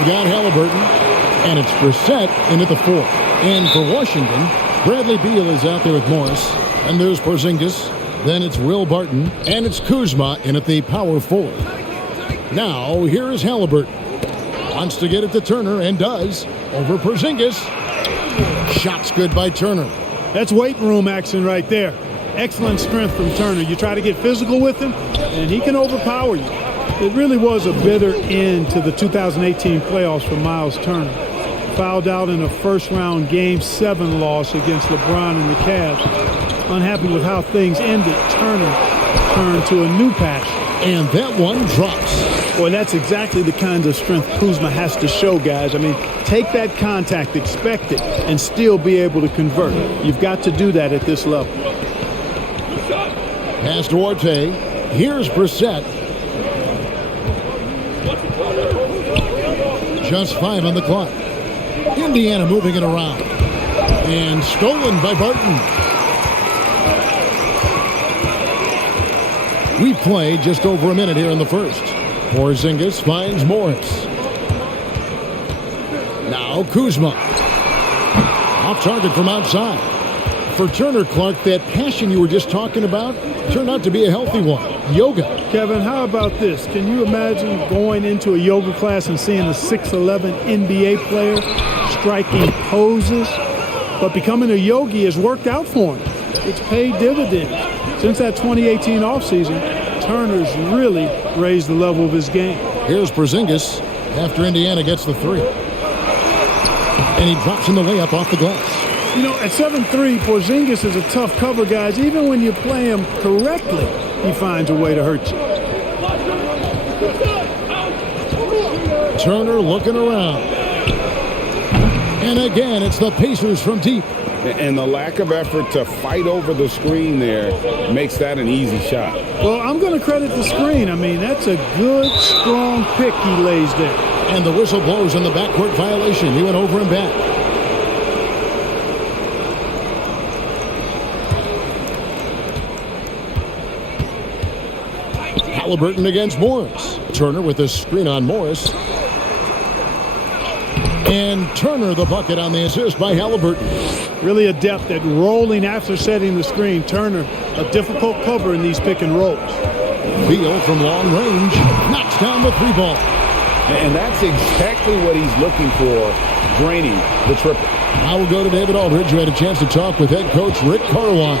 they've got Halliburton, and it's Brissett in at the 4. And for Washington, Bradley Beal is out there with Morris. And there's Porzingis. Then it's Will Barton. And it's Kuzma in at the power forward. Now, here is Halliburton. Wants to get it to Turner, and does. Over Porzingis. Shot's good by Turner. That's weight room action right there. Excellent strength from Turner. You try to get physical with him, and he can overpower you. It really was a bitter end to the 2018 playoffs for Miles Turner. Fouled out in a first-round Game 7 loss against LeBron and the Cavs. Unhappy with how things ended, Turner turned to a new passion. And that one drops. Boy, that's exactly the kind of strength Kuzma has to show, guys. I mean, take that contact, expect it, and still be able to convert. You've got to do that at this level. Pass to Duarte. Here's Brissett. Just 5 on the clock. Indiana moving it around. And stolen by Barton. We play just over a minute here in the first. Porzingis finds Morris. Now Kuzma. Off target from outside. For Turner, Clark, that passion you were just talking about turned out to be a healthy one. Yoga. Kevin, how about this? Can you imagine going into a yoga class and seeing a 6'11" NBA player striking poses? But becoming a yogi has worked out for him. It's paid dividends. Since that 2018 offseason, Turner's really raised the level of his game. Here's Porzingis after Indiana gets the 3. And he drops in the layup off the glass. You know, at 7'3", Porzingis is a tough cover, guys. Even when you play him correctly, he finds a way to hurt you. Turner looking around. And again, it's the Pacers from deep. And the lack of effort to fight over the screen there makes that an easy shot. Well, I'm going to credit the screen. I mean, that's a good, strong pick he lays there. And the whistle blows on the backcourt violation. He went over and back. Halliburton against Morris. Turner with a screen on Morris. And Turner the bucket on the assist by Halliburton. Really adept at rolling after setting the screen. Turner, a difficult cover in these pick and rolls. Beal from long range knocks down the 3-ball. And that's exactly what he's looking for, draining the triple. Now we'll go to David Aldridge, who had a chance to talk with head coach Rick Carwine.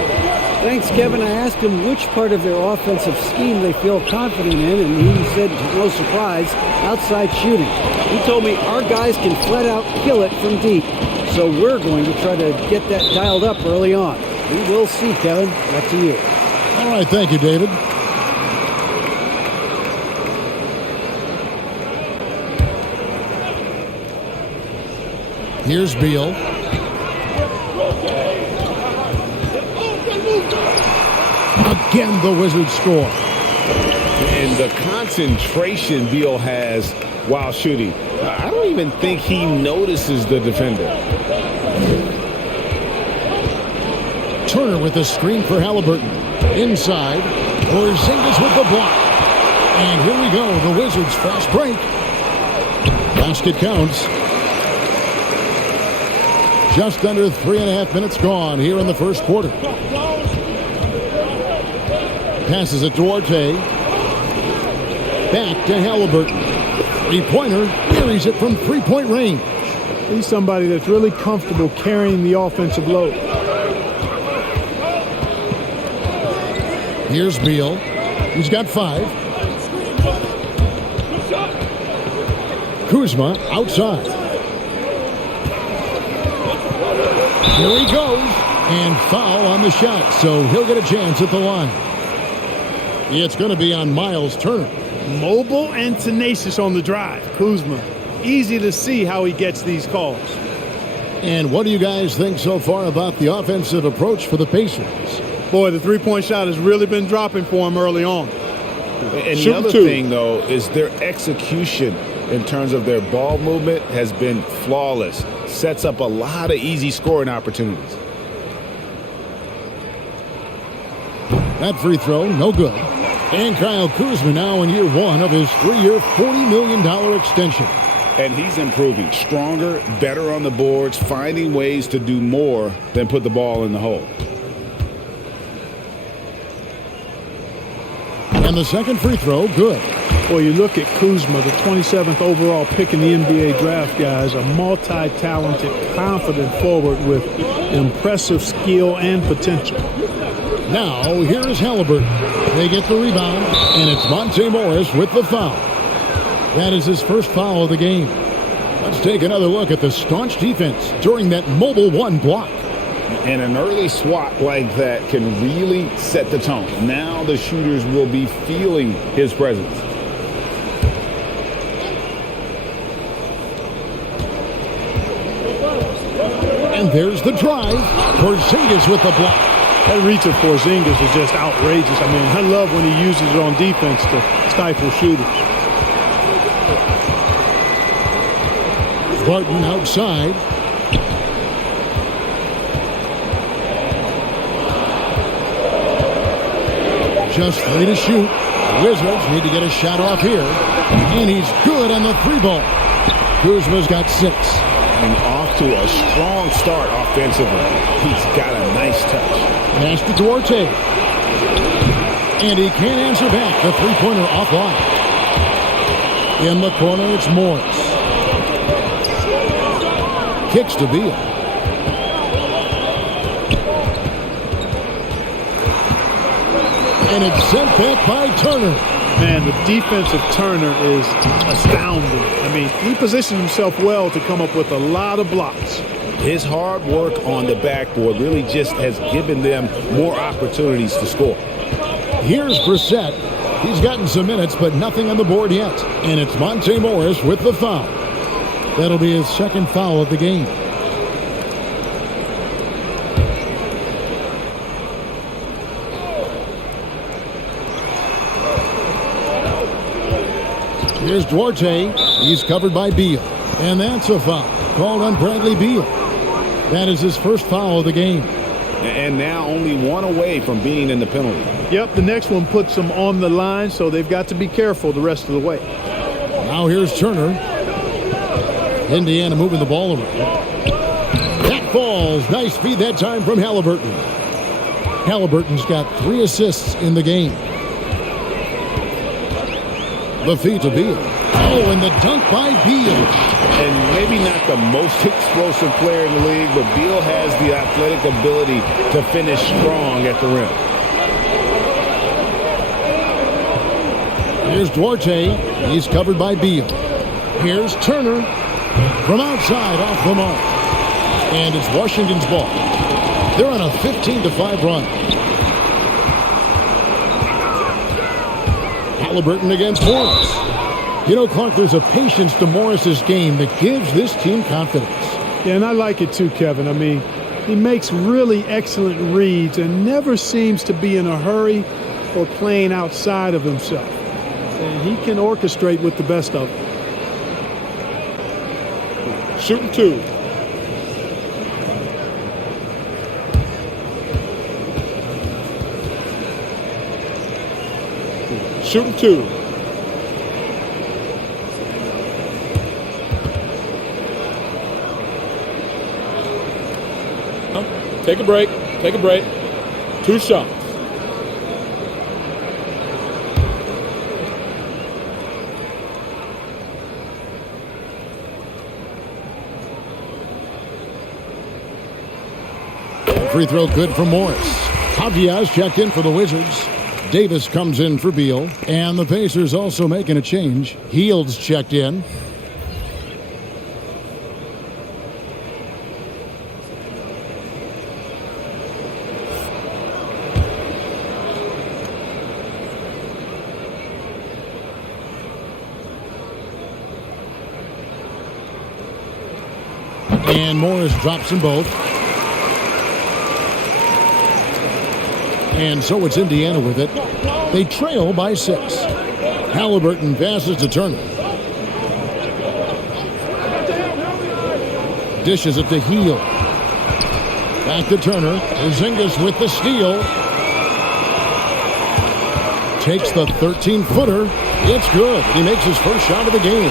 Thanks, Kevin. I asked him which part of their offensive scheme they feel confident in, and he said, no surprise, outside shooting. He told me our guys can flat out kill it from deep, so we're going to try to get that dialed up early on. We will see, Kevin. Back to you. All right, thank you, David. Here's Beal. Again, the Wizards score. And the concentration Beal has while shooting, I don't even think he notices the defender. Turner with a screen for Halliburton. Inside, Porzingis with the block. And here we go, the Wizards fast break. Basket counts. Just under 3.5 minutes gone here in the first quarter. Passes it to Duarte. Back to Halliburton. 3-pointer. Carries it from 3-point range. He's somebody that's really comfortable carrying the offensive load. Here's Beal. He's got 5. Kuzma outside. Here he goes. And foul on the shot. So he'll get a chance at the line. It's going to be on Miles Turner. Mobile and tenacious on the drive. Kuzma. Easy to see how he gets these calls. And what do you guys think so far about the offensive approach for the Pacers? Boy, the three-point shot has really been dropping for him early on. And the other thing, though, is their execution in terms of their ball movement has been flawless. Sets up a lot of easy scoring opportunities. That free throw, no good. And Kyle Kuzma now in year 1 of his 3-year, $40 million extension. And he's improving. Stronger, better on the boards, finding ways to do more than put the ball in the hole. And the second free throw, good. Well, you look at Kuzma, the 27th overall pick in the NBA draft, guys, a multi-talented, confident forward with impressive skill and potential. Now, here's Halliburton. They get the rebound, and it's Monte Morris with the foul. That is his first foul of the game. Let's take another look at the staunch defense during that mobile one block. And an early swat like that can really set the tone. Now the shooters will be feeling his presence. And there's the drive. Porzingis with the block. That reach of Porzingis is just outrageous. I mean, I love when he uses it on defense to stifle shooters. Barton outside. Just 3 to shoot. The Wizards need to get a shot off here. And he's good on the 3-ball. Kuzma's got 6. And off to a strong start offensively. He's got a nice touch. Pass to Duarte. And he can't answer back. The three-pointer offline. In the corner, it's Morris. Kicks to Beal. And it's sent back by Turner. Man, the defense of Turner is astounding. I mean, he positioned himself well to come up with a lot of blocks. His hard work on the backboard really just has given them more opportunities to score. Here's Brissett. He's gotten some minutes, but nothing on the board yet. And it's Monte Morris with the foul. That'll be his second foul of the game. Here's Duarte. He's covered by Beal. And that's a foul called on Bradley Beal. That is his first foul of the game. And now only one away from being in the penalty. Yep, the next one puts them on the line, so they've got to be careful the rest of the way. Now here's Turner. Indiana moving the ball around. That falls. Nice feed that time from Halliburton. Halliburton's got 3 assists in the game. The feed to Beal. Oh, and the dunk by Beal. And maybe not the most explosive player in the league, but Beal has the athletic ability to finish strong at the rim. Here's Duarte. He's covered by Beal. Here's Turner. From outside, off the mark. And it's Washington's ball. They're on a 15-5 run. Halliburton against Morris. You know, Clark, there's a patience to Morris's game that gives this team confidence. Yeah, and I like it too, Kevin. I mean, he makes really excellent reads and never seems to be in a hurry or playing outside of himself. And he can orchestrate with the best of them. Shooting 2. Shooting 2. Take a break. Take a break. 2 shots. Free throw good for Morris. Javier checked in for the Wizards. Davis comes in for Beal. And the Pacers also making a change. Heald's checked in. And Morris drops them both. And so it's Indiana with it. They trail by 6. Halliburton passes to Turner. Dishes it to Hield. Back to Turner. Porzingis with the steal. Takes the 13-footer. It's good. He makes his first shot of the game.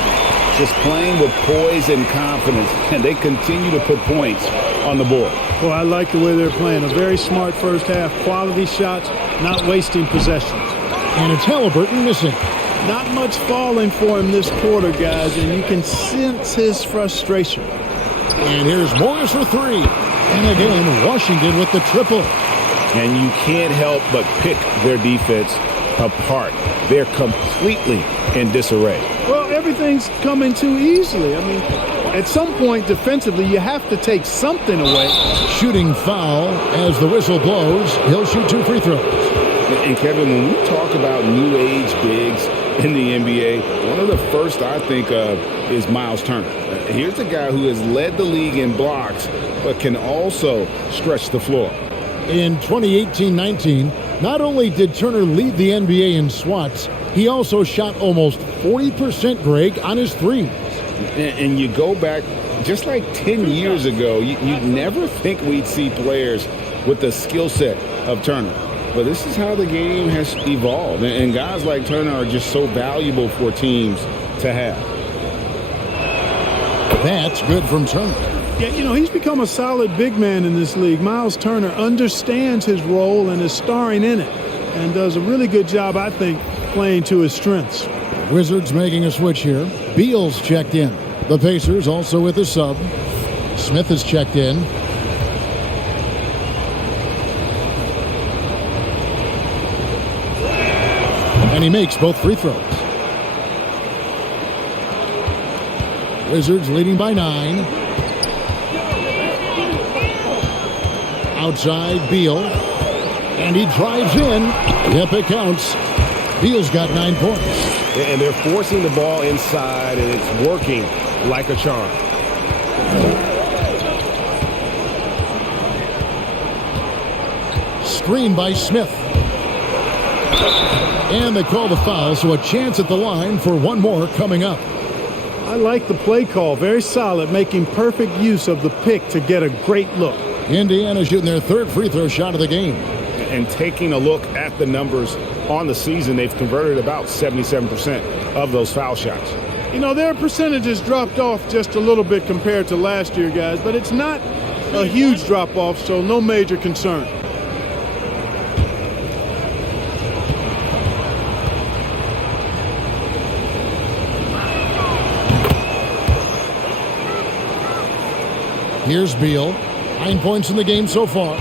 just playing with poise and confidence, and they continue to put points on the board. Well, I like the way they're playing. A very smart first half, quality shots, not wasting possessions. And it's Halliburton missing. Not much falling for him this quarter, guys, and you can sense his frustration. And here's Morris for three. And again, Washington with the triple. And you can't help but pick their defense apart. They're completely in disarray. Well, everything's coming too easily. I mean, at some point defensively, you have to take something away. Shooting foul as the whistle blows. He'll shoot 2 free throws. And Kevin, when we talk about new age bigs in the NBA, one of the first I think of is Miles Turner. Here's a guy who has led the league in blocks, but can also stretch the floor. In 2018-19, not only did Turner lead the NBA in swats, he also shot almost 40%, Greg, on his threes. And you go back just like 10 years ago, you'd never think we'd see players with the skill set of Turner. But this is how the game has evolved. And guys like Turner are just so valuable for teams to have. That's good from Turner. Yeah, you know, he's become a solid big man in this league. Miles Turner understands his role and is starring in it and does a really good job, I think, playing to his strengths. Wizards making a switch here. Beal's checked in. The Pacers also with a sub. Smith is checked in. And he makes both free throws. Wizards leading by 9. Outside, Beal. And he drives in. Yep, it counts. Beal's got 9 points. And they're forcing the ball inside, and it's working like a charm. Screen by Smith. And they call the foul, so a chance at the line for one more coming up. I like the play call. Very solid, making perfect use of the pick to get a great look. Indiana shooting their 3rd free throw shot of the game. And taking a look at the numbers on the season, they've converted about 77% of those foul shots. You know, their percentages dropped off just a little bit compared to last year, guys, but it's not a huge drop-off, so no major concern. Here's Beal. 9 points in the game so far.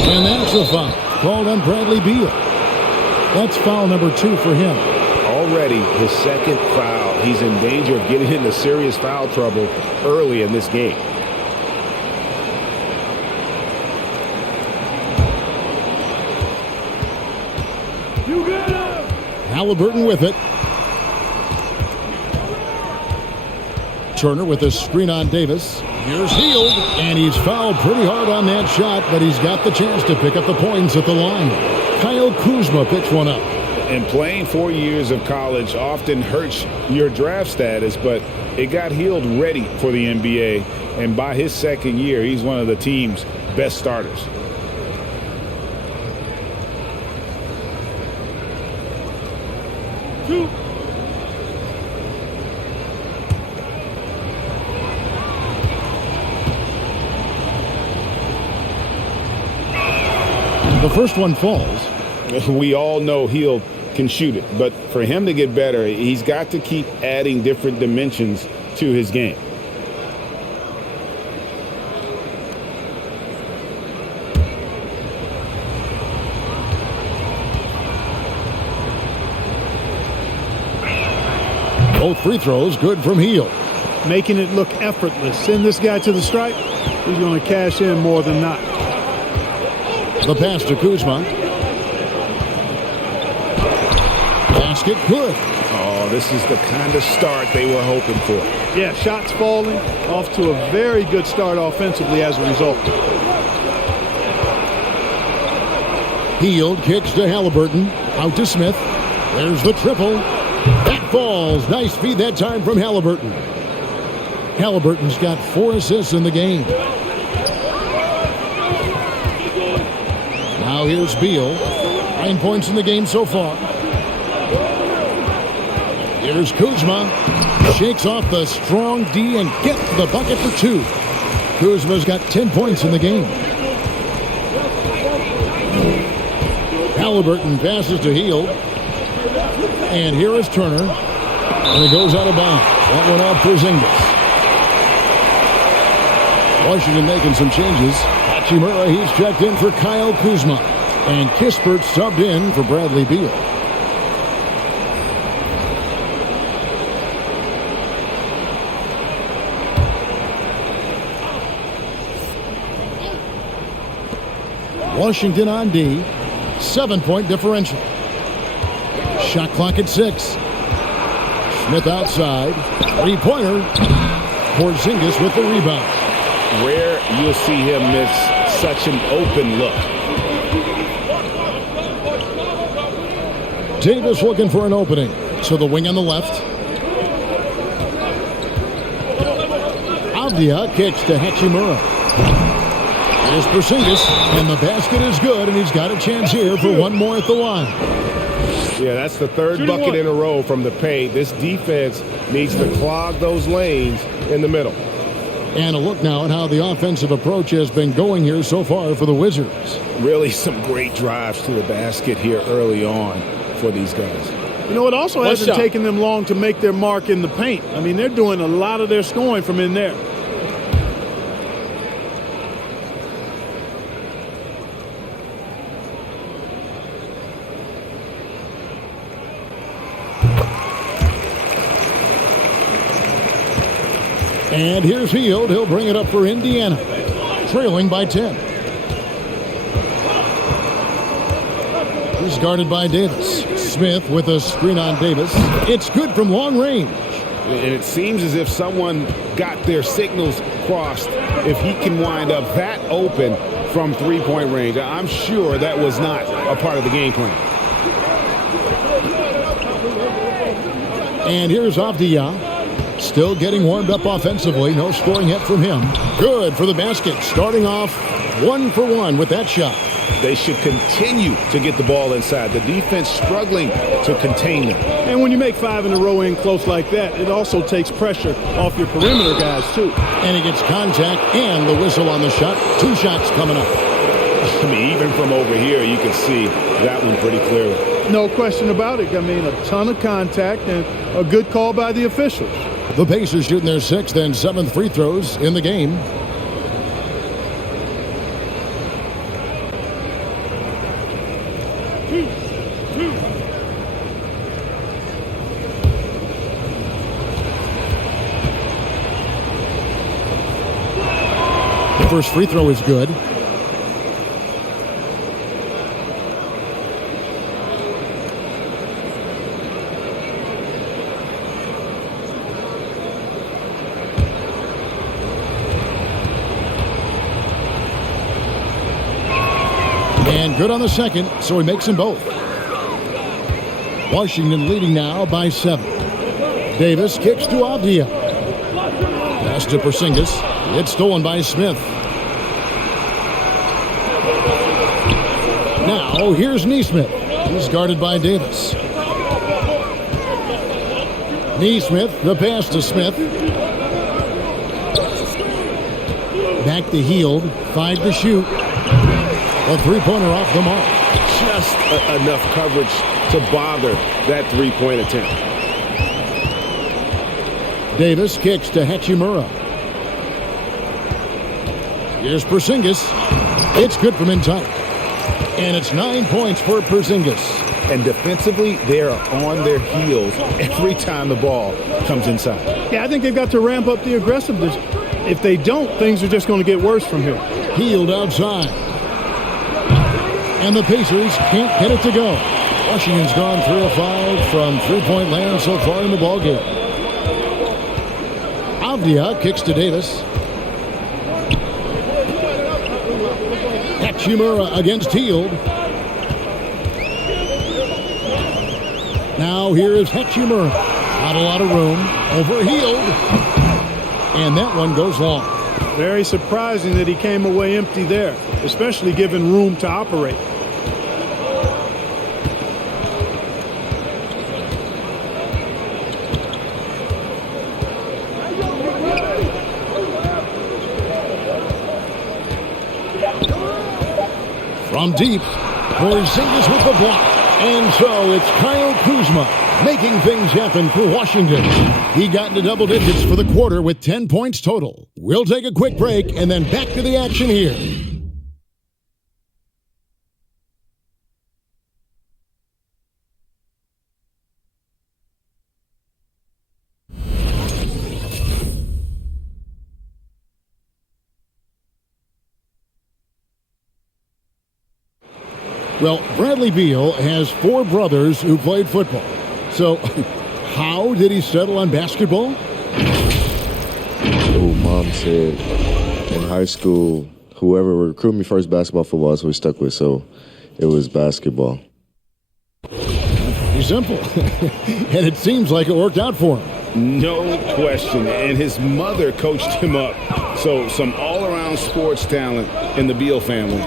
And that's a foul called on Bradley Beal. That's foul number 2 for him. Already his 2nd foul. He's in danger of getting into serious foul trouble early in this game. Halliburton with it. Turner with a screen on Davis. Here's Hield, and he's fouled pretty hard on that shot, but he's got the chance to pick up the points at the line. Kyle Kuzma picks one up. And playing 4 years of college often hurts your draft status, but it got Hield ready for the NBA, and by his 2nd year, he's one of the team's best starters. The first one falls. We all know Hield can shoot it, but for him to get better, he's got to keep adding different dimensions to his game. Both free throws good from Hield. Making it look effortless. Send this guy to the stripe. He's going to cash in more than not. The pass to Kuzma. Basket good. Oh, this is the kind of start they were hoping for. Yeah, shots falling. Off to a very good start offensively as a result. Hield kicks to Halliburton. Out to Smith. There's the triple. That falls. Nice feed that time from Halliburton. Halliburton's got 4 assists in the game. Now here's Beal. 9 points in the game so far. Here's Kuzma. Shakes off the strong D and gets the bucket for 2. Kuzma's got 10 points in the game. Halliburton passes to Hield. And here is Turner. And it goes out of bounds. That one off Porzingis. Washington making some changes. Hachimura, he's checked in for Kyle Kuzma. And Kispert subbed in for Bradley Beal. Washington on D. 7-point differential. Shot clock at 6. Smith outside. 3-pointer. Porzingis with the rebound. Rare you'll see him miss such an open look. Davis looking for an opening. To the wing on the left. Avdia kicks to Hachimura. Here's Porzingis, and the basket is good, and he's got a chance here for one more at the line. Yeah, that's the third bucket in a row from the paint. This defense needs to clog those lanes in the middle. And a look now at how the offensive approach has been going here so far for the Wizards. Really some great drives to the basket here early on for these guys. You know, it also hasn't taken them long to make their mark in the paint. I mean, they're doing a lot of their scoring from in there. And here's Hield. He'll bring it up for Indiana. Trailing by 10. He's guarded by Davis. Smith with a screen on Davis. It's good from long range. And it seems as if someone got their signals crossed if he can wind up that open from three-point range. I'm sure that was not a part of the game plan. And here's Avdia. Still getting warmed up offensively. No scoring yet from him. Good for the basket. Starting off 1 for 1 with that shot. They should continue to get the ball inside. The defense struggling to contain them. And when you make 5 in a row in close like that, it also takes pressure off your perimeter guys, too. And he gets contact and the whistle on the shot. 2 shots coming up. I mean, even from over here, you can see that one pretty clearly. No question about it. I mean, a ton of contact and a good call by the officials. The Pacers shooting their 6th and 7th free throws in the game. The first free throw is good. And good on the second, so he makes them both. Washington leading now by 7. Davis kicks to Avdia. Pass to Porzingis. It's stolen by Smith. Now here's Nesmith. He's guarded by Davis. Nesmith, the pass to Smith. Back to Hield. 5 to shoot. A three-pointer off the mark. Just enough coverage to bother that three-point attempt. Davis kicks to Hachimura. Here's Porzingis. It's good from inside. And it's 9 points for Porzingis. And defensively, they are on their heels every time the ball comes inside. Yeah, I think they've got to ramp up the aggressiveness. If they don't, things are just going to get worse from here. Hield outside. And the Pacers can't get it to go. Washington's gone 3 of 5 from three-point land so far in the ballgame. Avdia kicks to Davis. Hachimura against Hield. Now here is Hachimura. Not a lot of room. Over Hield. And that one goes long. Very surprising that he came away empty there, especially given room to operate. From deep, Porzingis with the block. And so it's Kyle Kuzma making things happen for Washington. He got into double digits for the quarter with 10 points total. We'll take a quick break and then back to the action here. Well, Bradley Beal has 4 brothers who played football. So, how did he settle on basketball? Oh, Mom said in high school, whoever recruited me first, basketball, football, that's what we stuck with. So, it was basketball. Pretty simple. And it seems like it worked out for him. No question. And his mother coached him up. So, some all-around sports talent in the Beal family.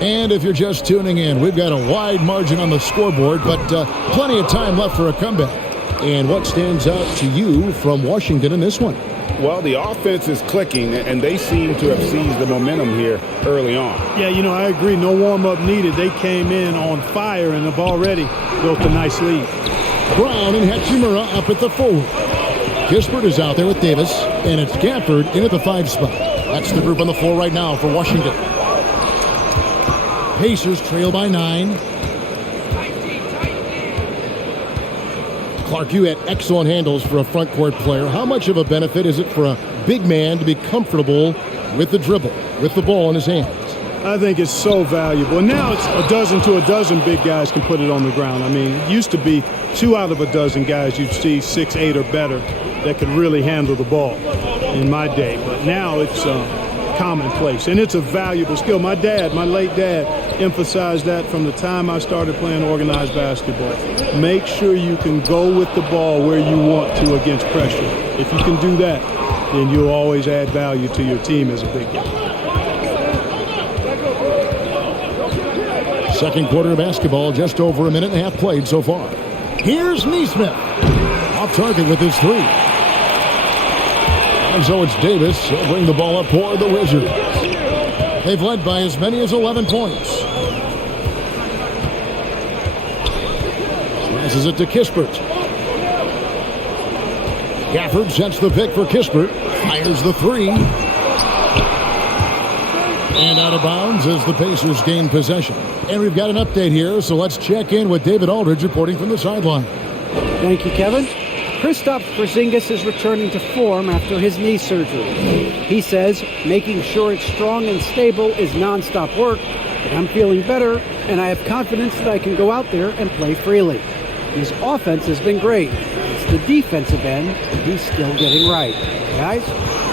And if you're just tuning in, we've got a wide margin on the scoreboard, but plenty of time left for a comeback. And what stands out to you from Washington in this one? Well, the offense is clicking, and they seem to have seized the momentum here early on. Yeah, I agree. No warm-up needed. They came in on fire and have already built a nice lead. Brown and Hachimura up at the forward. Kispert is out there with Davis, and it's Gafford in at the 5 spot. That's the group on the floor right now for Washington. Pacers trail by 9. Clark, you had excellent handles for a front court player. How much of a benefit is it for a big man to be comfortable with the dribble, with the ball in his hands? I think it's so valuable. And now it's a dozen to a dozen big guys can put it on the ground. I mean, it used to be 2 out of a dozen guys you'd see 6, 8 or better that could really handle the ball in my day. But now it's commonplace, and it's a valuable skill. My late dad, emphasized that from the time I started playing organized basketball. Make sure you can go with the ball where you want to against pressure. If you can do that, then you'll always add value to your team as a big guy. Second quarter of basketball, just over a minute and a half played so far. Here's Nesmith. Off target with his 3. And so it's Davis. He'll bring the ball up for the Wizards. They've led by as many as 11 points. Passes it to Kispert. Gafford sets the pick for Kispert. Fires the 3. And out of bounds as the Pacers gain possession. And we've got an update here, so let's check in with David Aldridge reporting from the sideline. Thank you, Kevin. Kristaps Porzingis is returning to form after his knee surgery. He says making sure it's strong and stable is nonstop work, but I'm feeling better, and I have confidence that I can go out there and play freely. His offense has been great. It's the defensive end that he's still getting right. Guys?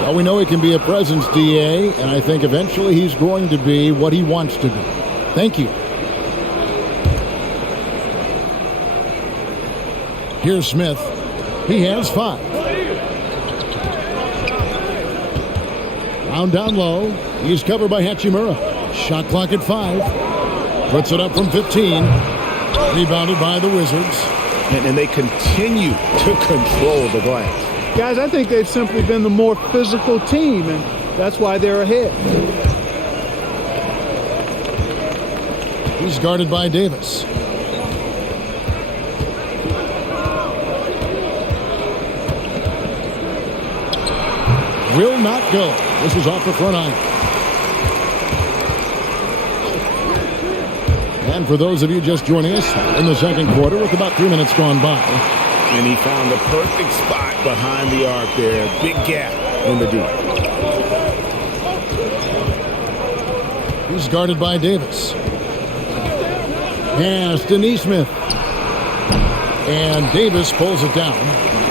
Well, we know he can be a presence, DA, and I think eventually he's going to be what he wants to be. Thank you. Here's Smith. He has 5. Round down low. He's covered by Hachimura. Shot clock at 5. Puts it up from 15. Rebounded by the Wizards. And they continue to control the glass. Guys, I think they've simply been the more physical team, and that's why they're ahead. He's guarded by Davis. Will not go. This is off the front iron. And for those of you just joining us in the second quarter with about 3 minutes gone by. And he found the perfect spot behind the arc there. Big gap in the D. He's guarded by Davis. Pass to Nesmith. And Davis pulls it down.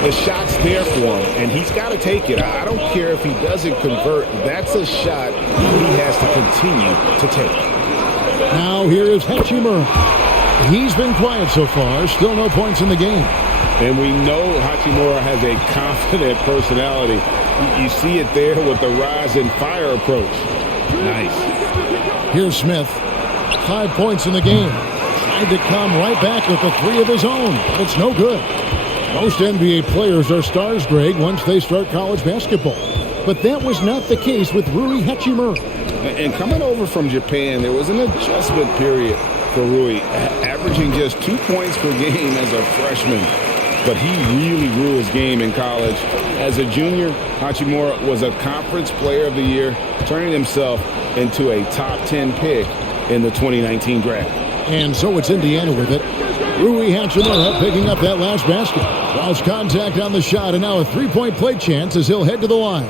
The shot's there for him, and he's got to take it. I don't care if he doesn't convert. That's a shot he has to continue to take. Now here is Hachimura. He's been quiet so far. Still no points in the game. And we know Hachimura has a confident personality. You see it there with the rise and fire approach. Nice. Here's Smith. 5 points in the game. Tried to come right back with the 3 of his own. But it's no good. Most NBA players are stars, Greg, once they start college basketball. But that was not the case with Rui Hachimura. And coming over from Japan, there was an adjustment period for Rui, averaging just 2 points per game as a freshman. But he really grew his game in college. As a junior, Hachimura was a Conference Player of the Year, turning himself into a top 10 pick in the 2019 draft. And so it's Indiana with it. Rui Hachimura picking up that last basket. Lost contact on the shot, and now a three-point play chance as he'll head to the line.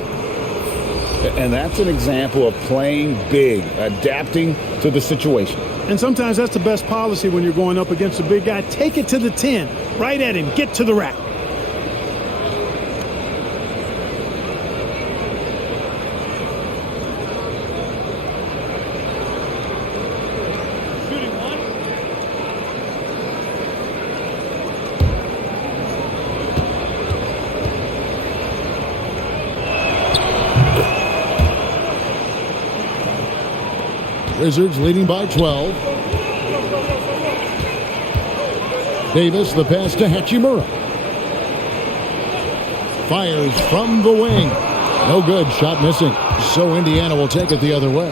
And that's an example of playing big, adapting to the situation. And sometimes that's the best policy when you're going up against a big guy. Take it to the 10, right at him, get to the rack. Wizards leading by 12. Davis, the pass to Hachimura. Fires from the wing. No good. Shot missing. So Indiana will take it the other way.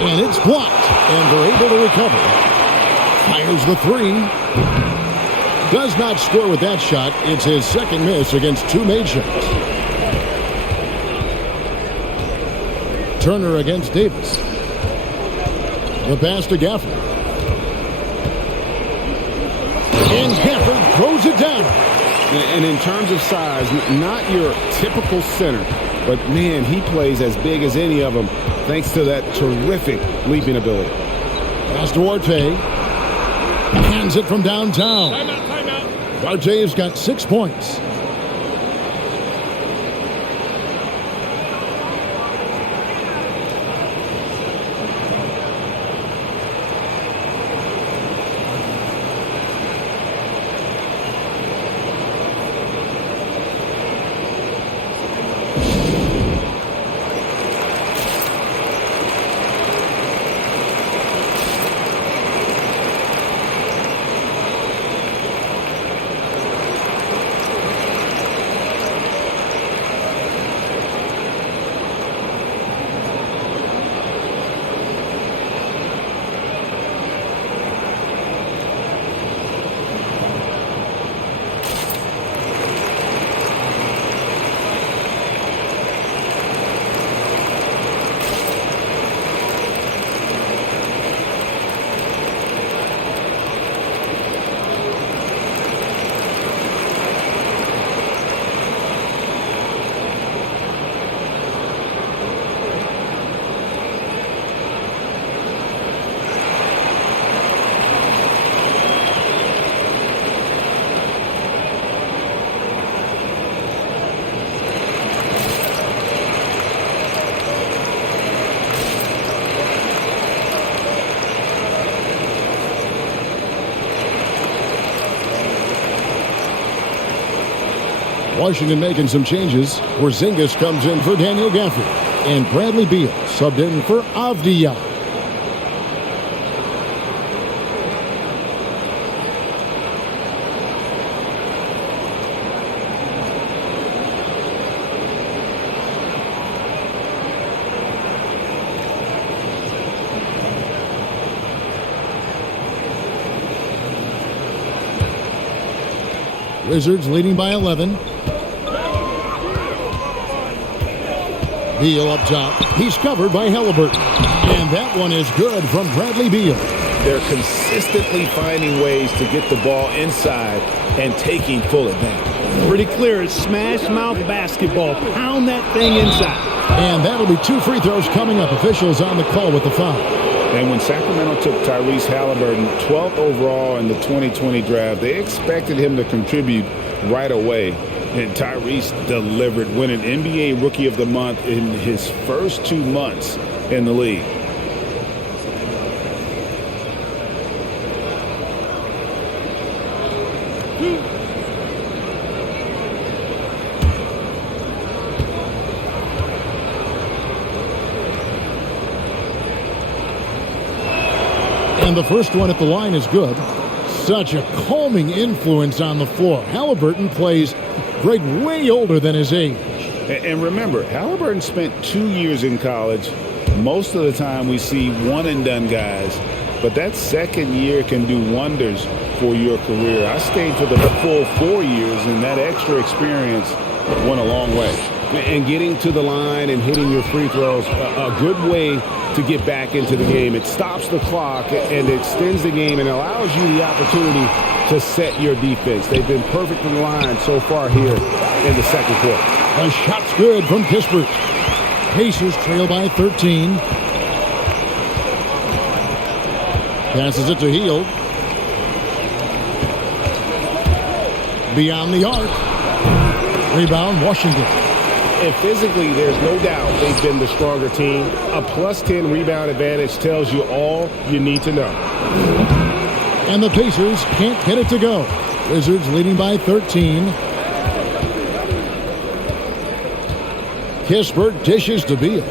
And it's blocked. And they're able to recover. Fires the three. Does not score with that shot. It's his second miss against two made shots. Turner against Davis. The pass to Gafford. And Gafford throws it down. And in terms of size, not your typical center, but man, he plays as big as any of them thanks to that terrific leaping ability. Pass to Arte. Hands it from downtown. Timeout. Arte's got 6 points. Washington making some changes. Porzingis comes in for Daniel Gafford. And Bradley Beal subbed in for Avdija. Wizards leading by 11. Beal up top. He's covered by Halliburton. And that one is good from Bradley Beal. They're consistently finding ways to get the ball inside and taking full advantage. Pretty clear. It's smash mouth basketball. Pound that thing inside. And that'll be 2 free throws coming up. Officials on the call with the foul. And when Sacramento took Tyrese Halliburton 12th overall in the 2020 draft, they expected him to contribute right away. And Tyrese delivered, winning NBA Rookie of the Month in his first 2 months in the league. And the first one at the line is good. such a calming influence on the floor. Halliburton plays, Greg, way older than his age. And remember, Halliburton spent 2 years in college. Most of the time we see one-and-done guys, but that second year can do wonders for your career. I stayed for the full 4 years, and that extra experience went a long way. And getting to the line and hitting your free throws, a good way to get back into the game. It stops the clock and extends the game and allows you the opportunity to set your defense. They've been perfect from the line so far here in the second quarter. The shot's good from Kispert. Pacers trail by 13. Passes it to Hield. Beyond the arc. Rebound, Washington. And physically, there's no doubt they've been the stronger team. A +10 rebound advantage tells you all you need to know. And the Pacers can't get it to go. Wizards leading by 13. Kispert dishes to Beal.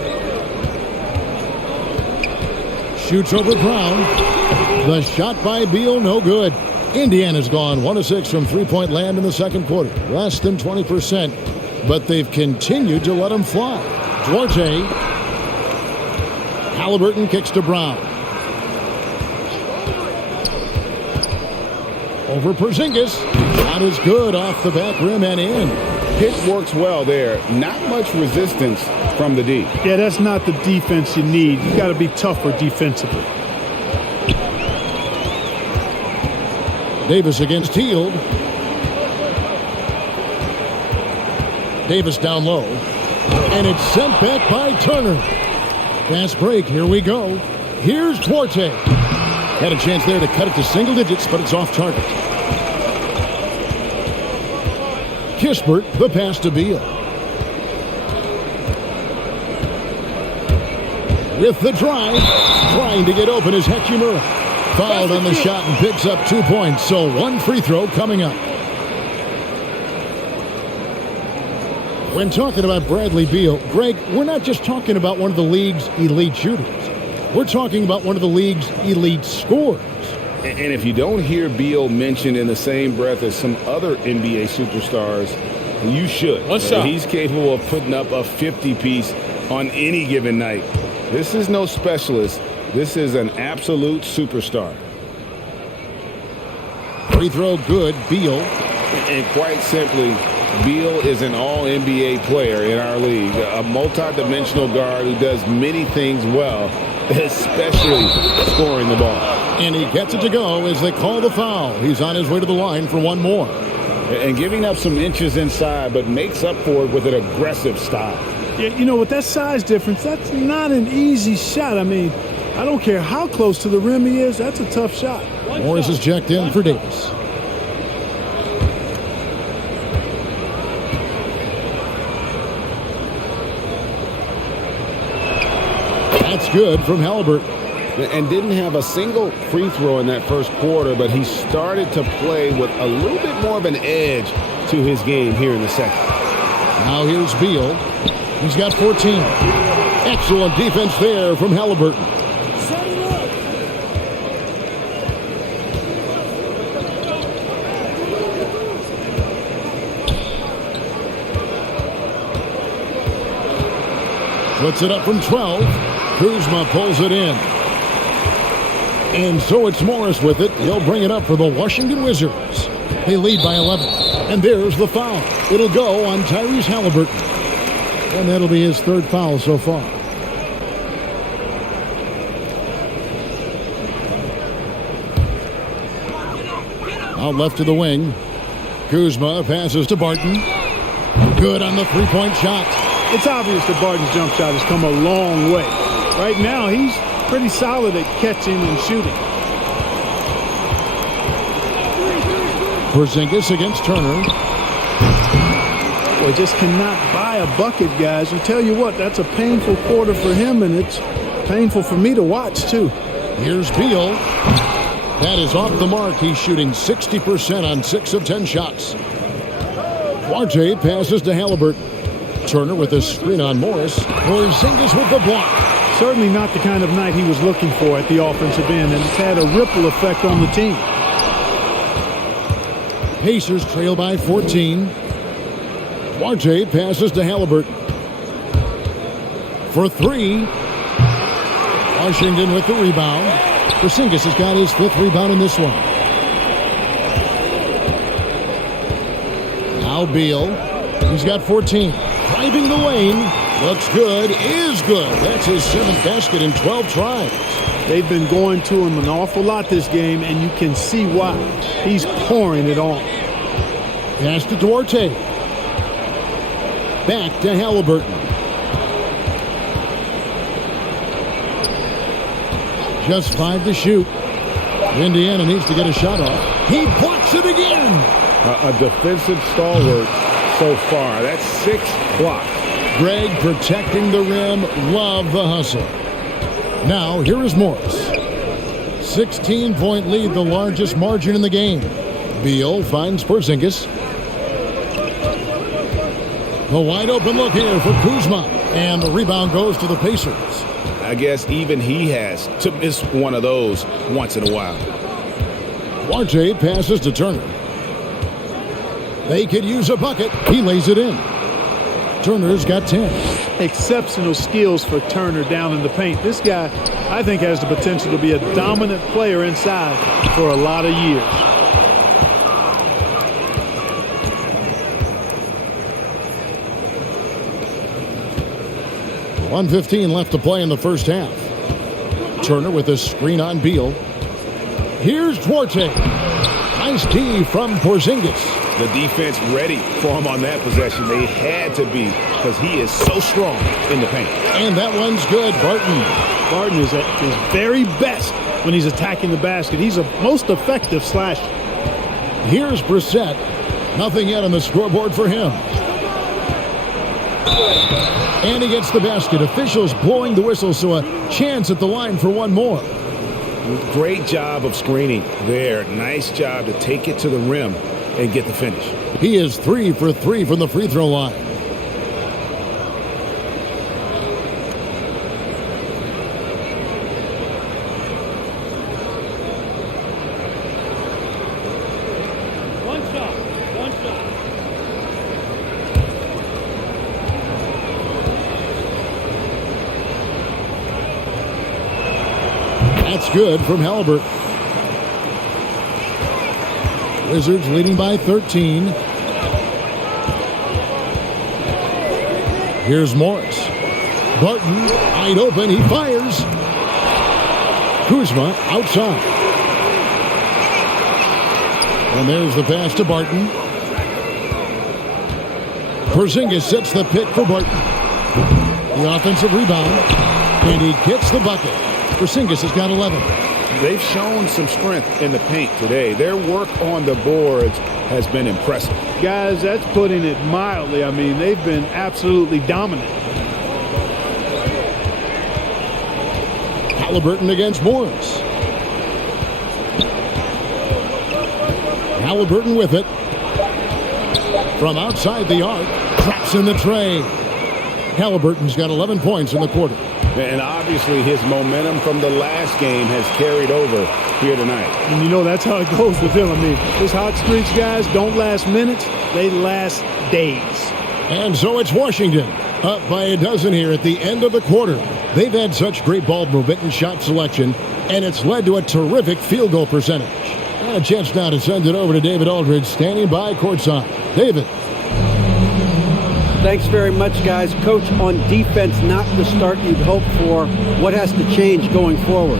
Shoots over Brown. The shot by Beal, no good. Indiana's gone 1 of 6 from three-point land in the second quarter. Less than 20%. But they've continued to let him fly. Duarte. Halliburton kicks to Brown. Over Porzingis. Shot is good off the back rim and in. Hit works well there. Not much resistance from the D. Yeah, that's not the defense you need. You got to be tougher defensively. Davis against Hield. Davis down low. And it's sent back by Turner. Fast break. Here we go. Here's Duarte. Had a chance there to cut it to single digits, but it's off target. Kispert, the pass to Beal. With the drive. Trying to get open is Hachimura. Fouled on the shot and picks up 2 points. So one free throw coming up. When talking about Bradley Beal, Greg, we're not just talking about one of the league's elite shooters. We're talking about one of the league's elite scorers. And if you don't hear Beal mentioned in the same breath as some other NBA superstars, you should. One shot. He's capable of putting up a 50-piece on any given night. This is no specialist. This is an absolute superstar. Free throw good, Beal. And quite simply, Beal is an all-NBA player in our league, a multi-dimensional guard who does many things well, especially scoring the ball. And he gets it to go as they call the foul. He's on his way to the line for one more. And giving up some inches inside, but makes up for it with an aggressive style. Yeah, you know, with that size difference, that's not an easy shot. I mean, I don't care how close to the rim he is, that's a tough shot. Morris is checked in for Davis. That's good from Halliburton. And didn't have a single free throw in that first quarter, but he started to play with a little bit more of an edge to his game here in the second. Now here's Beal. He's got 14. Excellent defense there from Halliburton. Puts it up from 12. Kuzma pulls it in. And so it's Morris with it. He'll bring it up for the Washington Wizards. They lead by 11. And there's the foul. It'll go on Tyrese Halliburton. And that'll be his third foul so far. Out left to the wing. Kuzma passes to Barton. Good on the three-point shot. It's obvious that Barton's jump shot has come a long way. Right now, he's pretty solid at catching and shooting. Porzingis against Turner. Boy, just cannot buy a bucket, guys. And tell you what, that's a painful quarter for him, and it's painful for me to watch, too. Here's Beal. That is off the mark. He's shooting 60% on 6 of 10 shots. Duarte passes to Halliburton. Turner with a screen on Morris. Porzingis with the block. Certainly not the kind of night he was looking for at the offensive end, and it's had a ripple effect on the team. Pacers trail by 14. Duarte passes to Halliburton. For three. Washington with the rebound. Porzingis has got his 5th rebound in this one. Now Beal. He's got 14. Driving the lane. Looks good. Is good. That's his 7th basket in 12 tries. They've been going to him an awful lot this game, and you can see why. He's pouring it on. Pass to Duarte. Back to Halliburton. Just 5 to shoot. Indiana needs to get a shot off. He blocks it again. A defensive stalwart so far. That's 6 blocks. Greg protecting the rim. Love the hustle. Now, here is Morris. 16-point lead, the largest margin in the game. Beal finds Porzingis. The wide open look here for Kuzma. And the rebound goes to the Pacers. I guess even he has to miss one of those once in a while. Duarte passes to Turner. They could use a bucket. He lays it in. Turner's got 10. Exceptional skills for Turner down in the paint. This guy, I think, has the potential to be a dominant player inside for a lot of years. .115 left to play in the first half. Turner with a screen on Beal. Here's Duarte. Nice D from Porzingis. The defense ready for him on that possession. They had to be because he is so strong in the paint. And that one's good. Barton is at his very best when he's attacking the basket. He's a most effective slasher. Here's Brissett. Nothing yet on the scoreboard for him. And he gets the basket. Officials blowing the whistle, so a chance at the line for one more. Great job of screening there. Nice job to take it to the rim and get the finish. He is 3 for 3 from the free throw line. One shot. That's good from Halliburton. Wizards leading by 13. Here's Morris. Barton, wide open, he fires. Kuzma outside. And there's the pass to Barton. Porzingis sets the pick for Barton. The offensive rebound. And he gets the bucket. Porzingis has got 11. They've shown some strength in the paint today. Their work on the boards has been impressive. Guys, that's putting it mildly. I mean, they've been absolutely dominant. Halliburton against Morris. Halliburton with it. From outside the arc. Traps in the tray. Halliburton's got 11 points in the quarter. And obviously his momentum from the last game has carried over here tonight. And you know, that's how it goes with him. I mean, his hot streaks, guys, don't last minutes. They last days. And so it's Washington up by a dozen here at the end of the quarter. They've had such great ball movement and shot selection, and it's led to a terrific field goal percentage. And a chance now to send it over to David Aldridge, standing by courtside. David. Thanks very much, guys. Coach, on defense, not the start you'd hope for. What has to change going forward?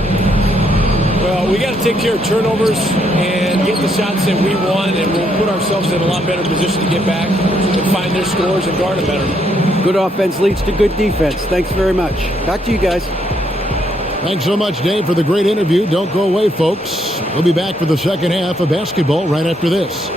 Well, we got to take care of turnovers and get the shots that we want, and we'll put ourselves in a lot better position to get back and find their scores and guard them better. Good offense leads to good defense. Thanks very much. Back to you guys. Thanks so much, Dave, for the great interview. Don't go away, folks. We'll be back for the second half of basketball right after this.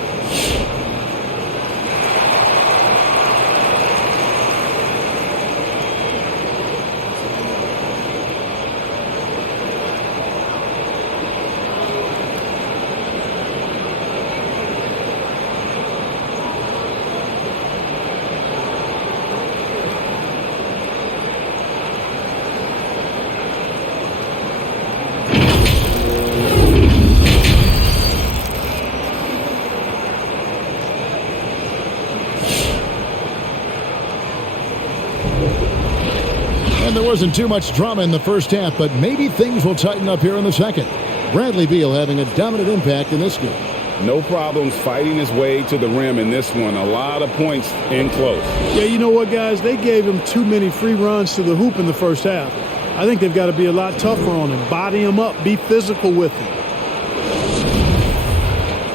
wasn't too much drama in the first half, but maybe things will tighten up here in the second. Bradley Beal having a dominant impact in this game. No problems fighting his way to the rim in this one. A lot of points in close. Yeah, you know what, guys? They gave him too many free runs to the hoop in the first half. I think they've got to be a lot tougher on him. Body him up. Be physical with him.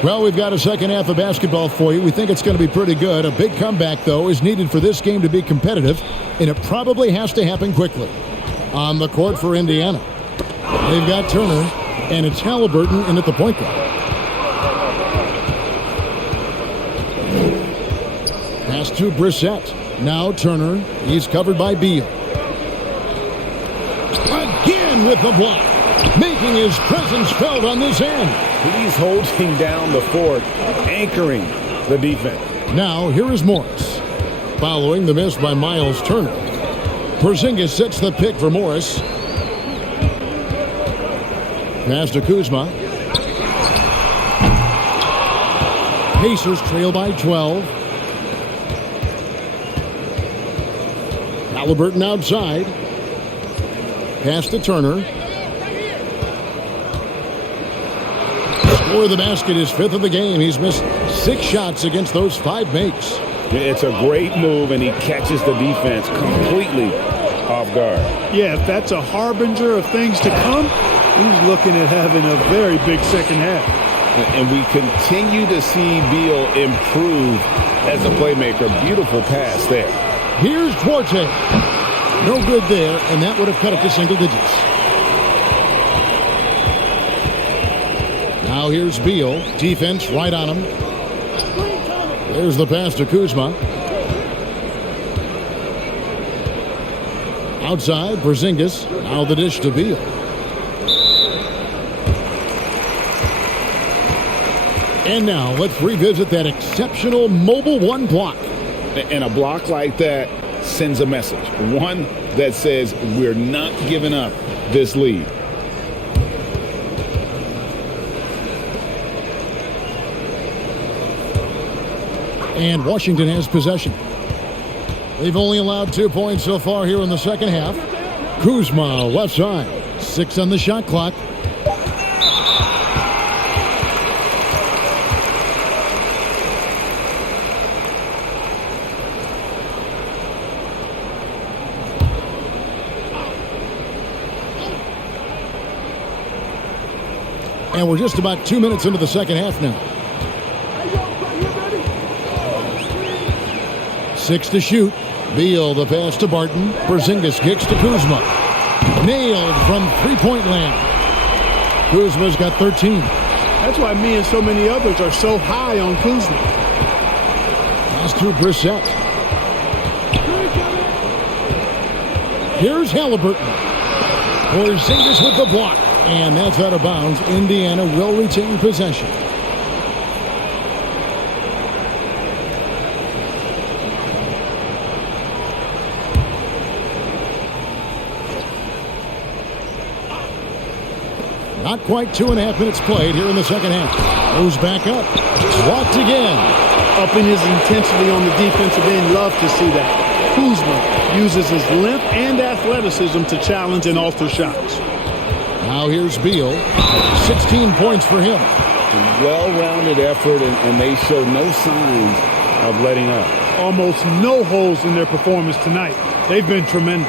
Well, we've got a second half of basketball for you. We think it's going to be pretty good. A big comeback, though, is needed for this game to be competitive, and it probably has to happen quickly. On the court for Indiana, they've got Turner, and it's Halliburton in at the point guard. Pass to Brissett. Now Turner. He's covered by Beal. Again with the block. Making his presence felt on this end. He's holding down the fort, anchoring the defense. Now here is Morris. Following the miss by Miles Turner. Porzingis sets the pick for Morris. Pass to Kuzma. Pacers trail by 12. Halliburton outside. Pass to Turner. Score of the basket is 5th of the game. He's missed 6 shots against those 5 makes. It's a great move, and he catches the defense completely off guard. Yeah, if that's a harbinger of things to come, he's looking at having a very big second half. And we continue to see Beal improve as a playmaker. Beautiful pass there. Here's Duarte. No good there, and that would have cut it to single digits. Now here's Beal. Defense right on him. There's the pass to Kuzma. Outside, Porzingis. Now the dish to Beal. And now let's revisit that exceptional mobile one block. And a block like that sends a message. One that says we're not giving up this lead. And Washington has possession. They've only allowed 2 points so far here in the second half. Kuzma, left side. 6 on the shot clock. And we're just about 2 minutes into the second half now. 6 to shoot. Beal, the pass to Barton. Porzingis kicks to Kuzma. Nailed from three-point land. Kuzma's got 13. That's why me and so many others are so high on Kuzma. Pass to Brissett. Here's Halliburton. Porzingis with the block. And that's out of bounds. Indiana will retain possession. Not quite 2.5 minutes played here in the second half. Goes back up. Walked again. Upping his intensity on the defensive end. Love to see that. Kuzma uses his length and athleticism to challenge and alter shots. Now here's Beal. 16 points for him. Well-rounded effort, and they show no signs of letting up. Almost no holes in their performance tonight. They've been tremendous.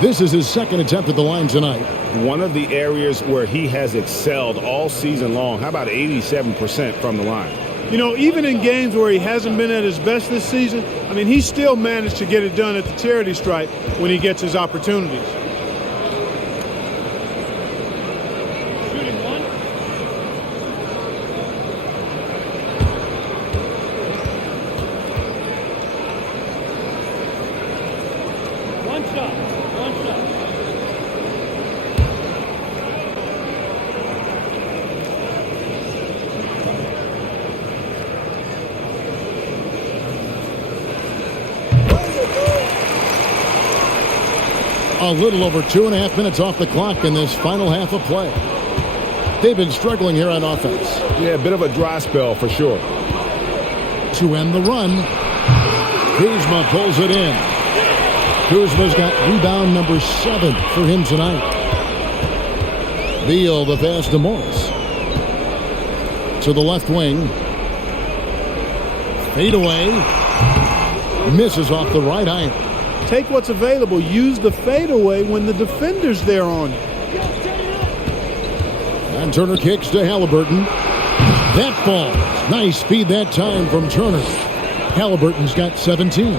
This is his second attempt at the line tonight. One of the areas where he has excelled all season long. How about 87% from the line? You know, even in games where he hasn't been at his best this season, I mean, he still managed to get it done at the charity stripe when he gets his opportunities. A little over 2.5 minutes off the clock in this final half of play. They've been struggling here on offense. Yeah, a bit of a dry spell for sure. To end the run, Kuzma pulls it in. Kuzma's got rebound number 7 for him tonight. Beal, the pass to Morris. To the left wing. Fade away. Misses off the right iron. Take what's available. Use the fadeaway when the defender's there on you. And Turner kicks to Halliburton. That falls. Nice speed that time from Turner. Halliburton's got 17.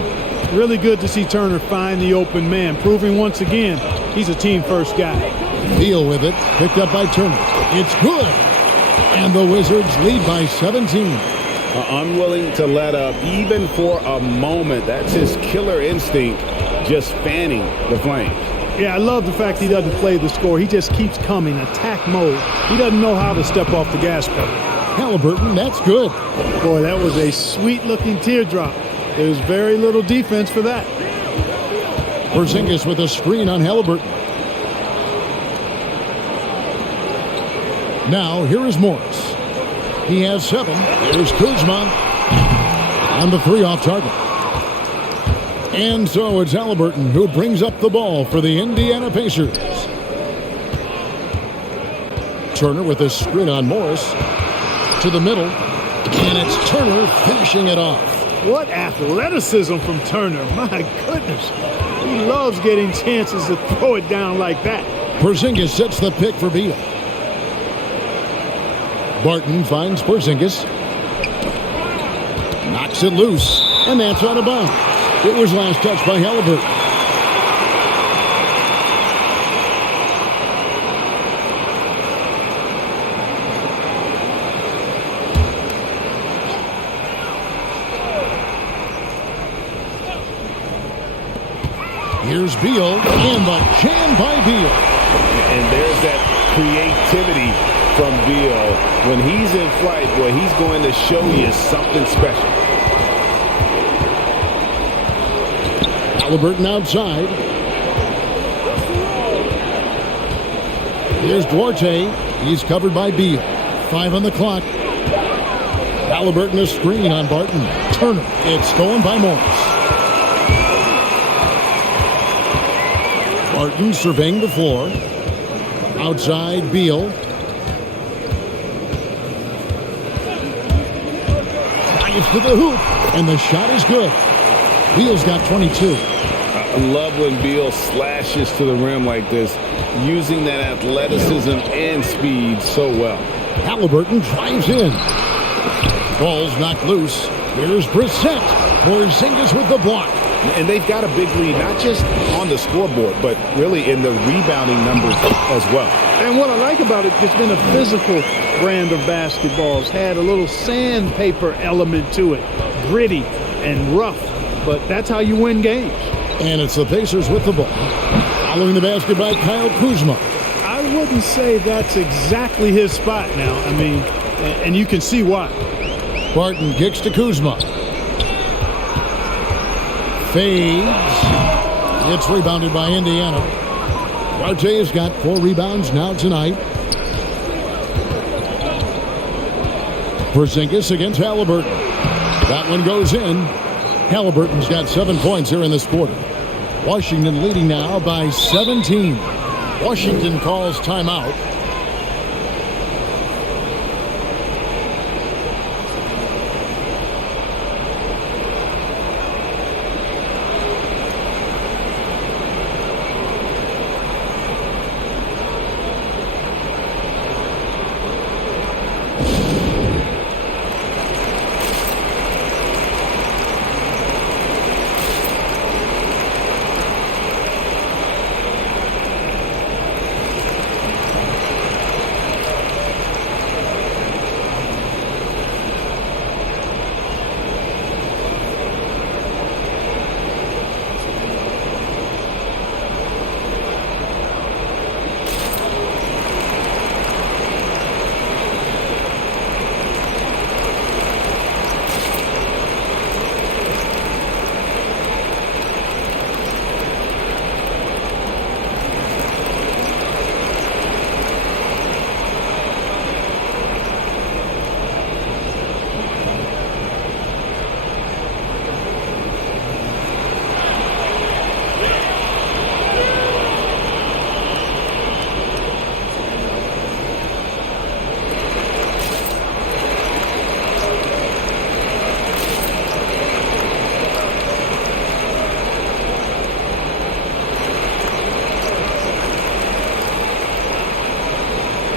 Really good to see Turner find the open man, proving once again he's a team-first guy. Beal with it. Picked up by Turner. It's good. And the Wizards lead by 17. Unwilling to let up even for a moment. That's his killer instinct, just fanning the flames. Yeah, I love the fact he doesn't play the score. He just keeps coming, attack mode. He doesn't know how to step off the gas pedal. Halliburton, that's good. Boy, that was a sweet-looking teardrop. There's very little defense for that. Porzingis with a screen on Halliburton. Now, here is Morris. He has 7. Here's Kuzma. And the 3 off target. And so it's Halliburton who brings up the ball for the Indiana Pacers. Turner with a screen on Morris. To the middle. And it's Turner finishing it off. What athleticism from Turner. My goodness. He loves getting chances to throw it down like that. Porzingis sets the pick for Beal. Barton finds Porzingis. Knocks it loose. And that's out of bounds. It was last touched by Halliburton. Here's Beal, and the jam by Beal. And there's that creativity from Beal. When he's in flight, boy, he's going to show you something special. Halliburton outside. Here's Duarte. He's covered by Beal. 5 on the clock. Halliburton a screen on Barton. Turner. It's stolen by Morris. Barton surveying the floor. Outside Beal. Drives to the hoop. And the shot is good. Beal's got 22. I love when Beal slashes to the rim like this, using that athleticism and speed so well. Halliburton drives in. Ball's knocked loose. Here's Brissett. Porzingis with the block. And they've got a big lead, not just on the scoreboard, but really in the rebounding numbers as well. And what I like about it, it's been a physical brand of basketball. It's had a little sandpaper element to it. Gritty and rough. But that's how you win games. And it's the Pacers with the ball. Following the basket by Kyle Kuzma. I wouldn't say that's exactly his spot now. I mean, and you can see why. Barton kicks to Kuzma. Fades. It's rebounded by Indiana. Duarte has got 4 rebounds now tonight. Porzingis against Halliburton. That one goes in. Halliburton's got 7 points here in this quarter. Washington leading now by 17. Washington calls timeout.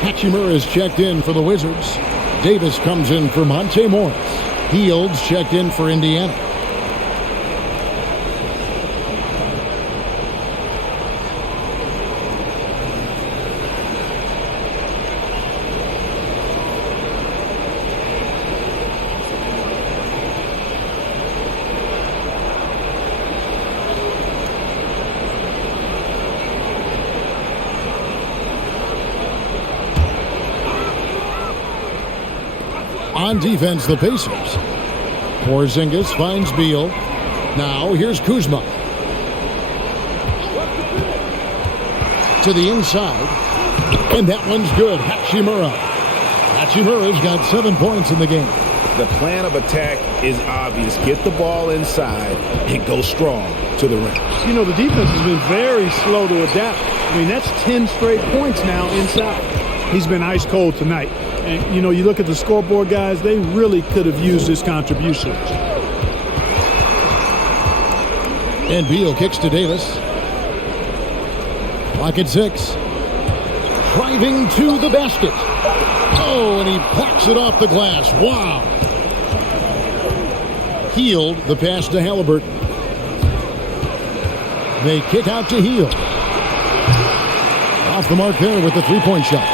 Hachimura is checked in for the Wizards. Davis comes in for Monte Morris. Fields checked in for Indiana. On defense, the Pacers. Porzingis finds Beal. Now here's Kuzma. To the inside. And that one's good. Hachimura. Hachimura's got 7 points in the game. The plan of attack is obvious. Get the ball inside and go strong to the rim. You know, the defense has been very slow to adapt. I mean, that's 10 straight points now inside. He's been ice cold tonight. And, you know, you look at the scoreboard, guys, they really could have used his contributions. And Beal kicks to Davis. Clock at 6. Driving to the basket. Oh, and he blocks it off the glass. Wow. Healed the pass to Halliburton. They kick out to Heel. Off the mark there with the three-point shot.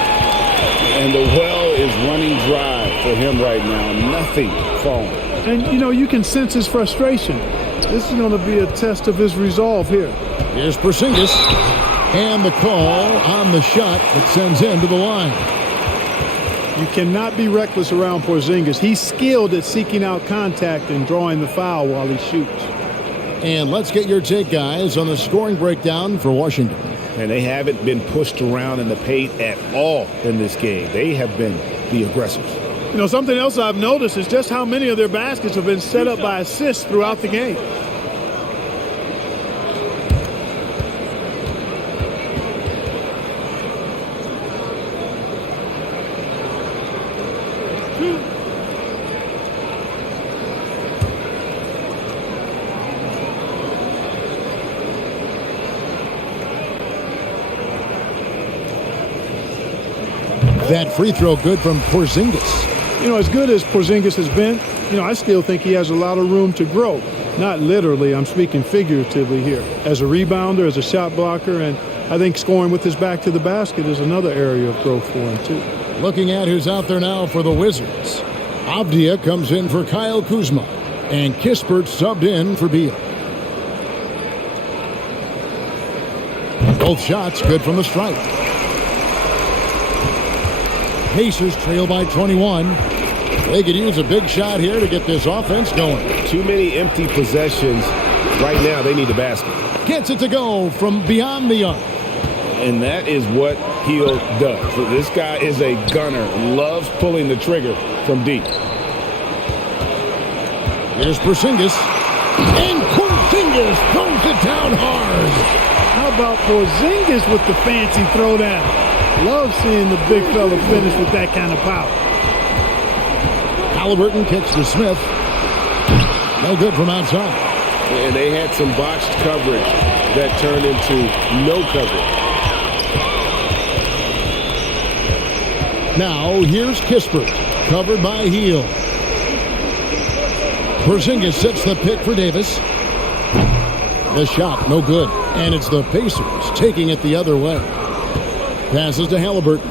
And the well is running dry for him right now. Nothing falling. And, you know, you can sense his frustration. This is going to be a test of his resolve here. Here's Porzingis. And the call on the shot that sends him to the line. You cannot be reckless around Porzingis. He's skilled at seeking out contact and drawing the foul while he shoots. And let's get your take, guys, on the scoring breakdown for Washington. And they haven't been pushed around in the paint at all in this game. They have been the aggressors. You know, something else I've noticed is just how many of their baskets have been set up by assists throughout the game. That free throw good from Porzingis. You know, as good as Porzingis has been, you know, I still think he has a lot of room to grow. Not literally, I'm speaking figuratively here. As a rebounder, as a shot blocker, and I think scoring with his back to the basket is another area of growth for him, too. Looking at who's out there now for the Wizards. Avdia comes in for Kyle Kuzma. And Kispert subbed in for Beal. Both shots good from the stripe. Pacers trail by 21. They could use a big shot here to get this offense going. Too many empty possessions. Right now, they need a basket. Gets it to go from beyond the arc. And that is what Hill does. So this guy is a gunner. Loves pulling the trigger from deep. Here's Porzingis. And Porzingis throws it down hard. How about Porzingis with the fancy throwdown? Love seeing the big fella finish with that kind of power. Halliburton kicks to Smith. No good from outside. And they had some botched coverage that turned into no coverage. Now here's Kispert. Covered by Heel. Porzingis sets the pick for Davis. The shot, no good. And it's the Pacers taking it the other way. Passes to Halliburton.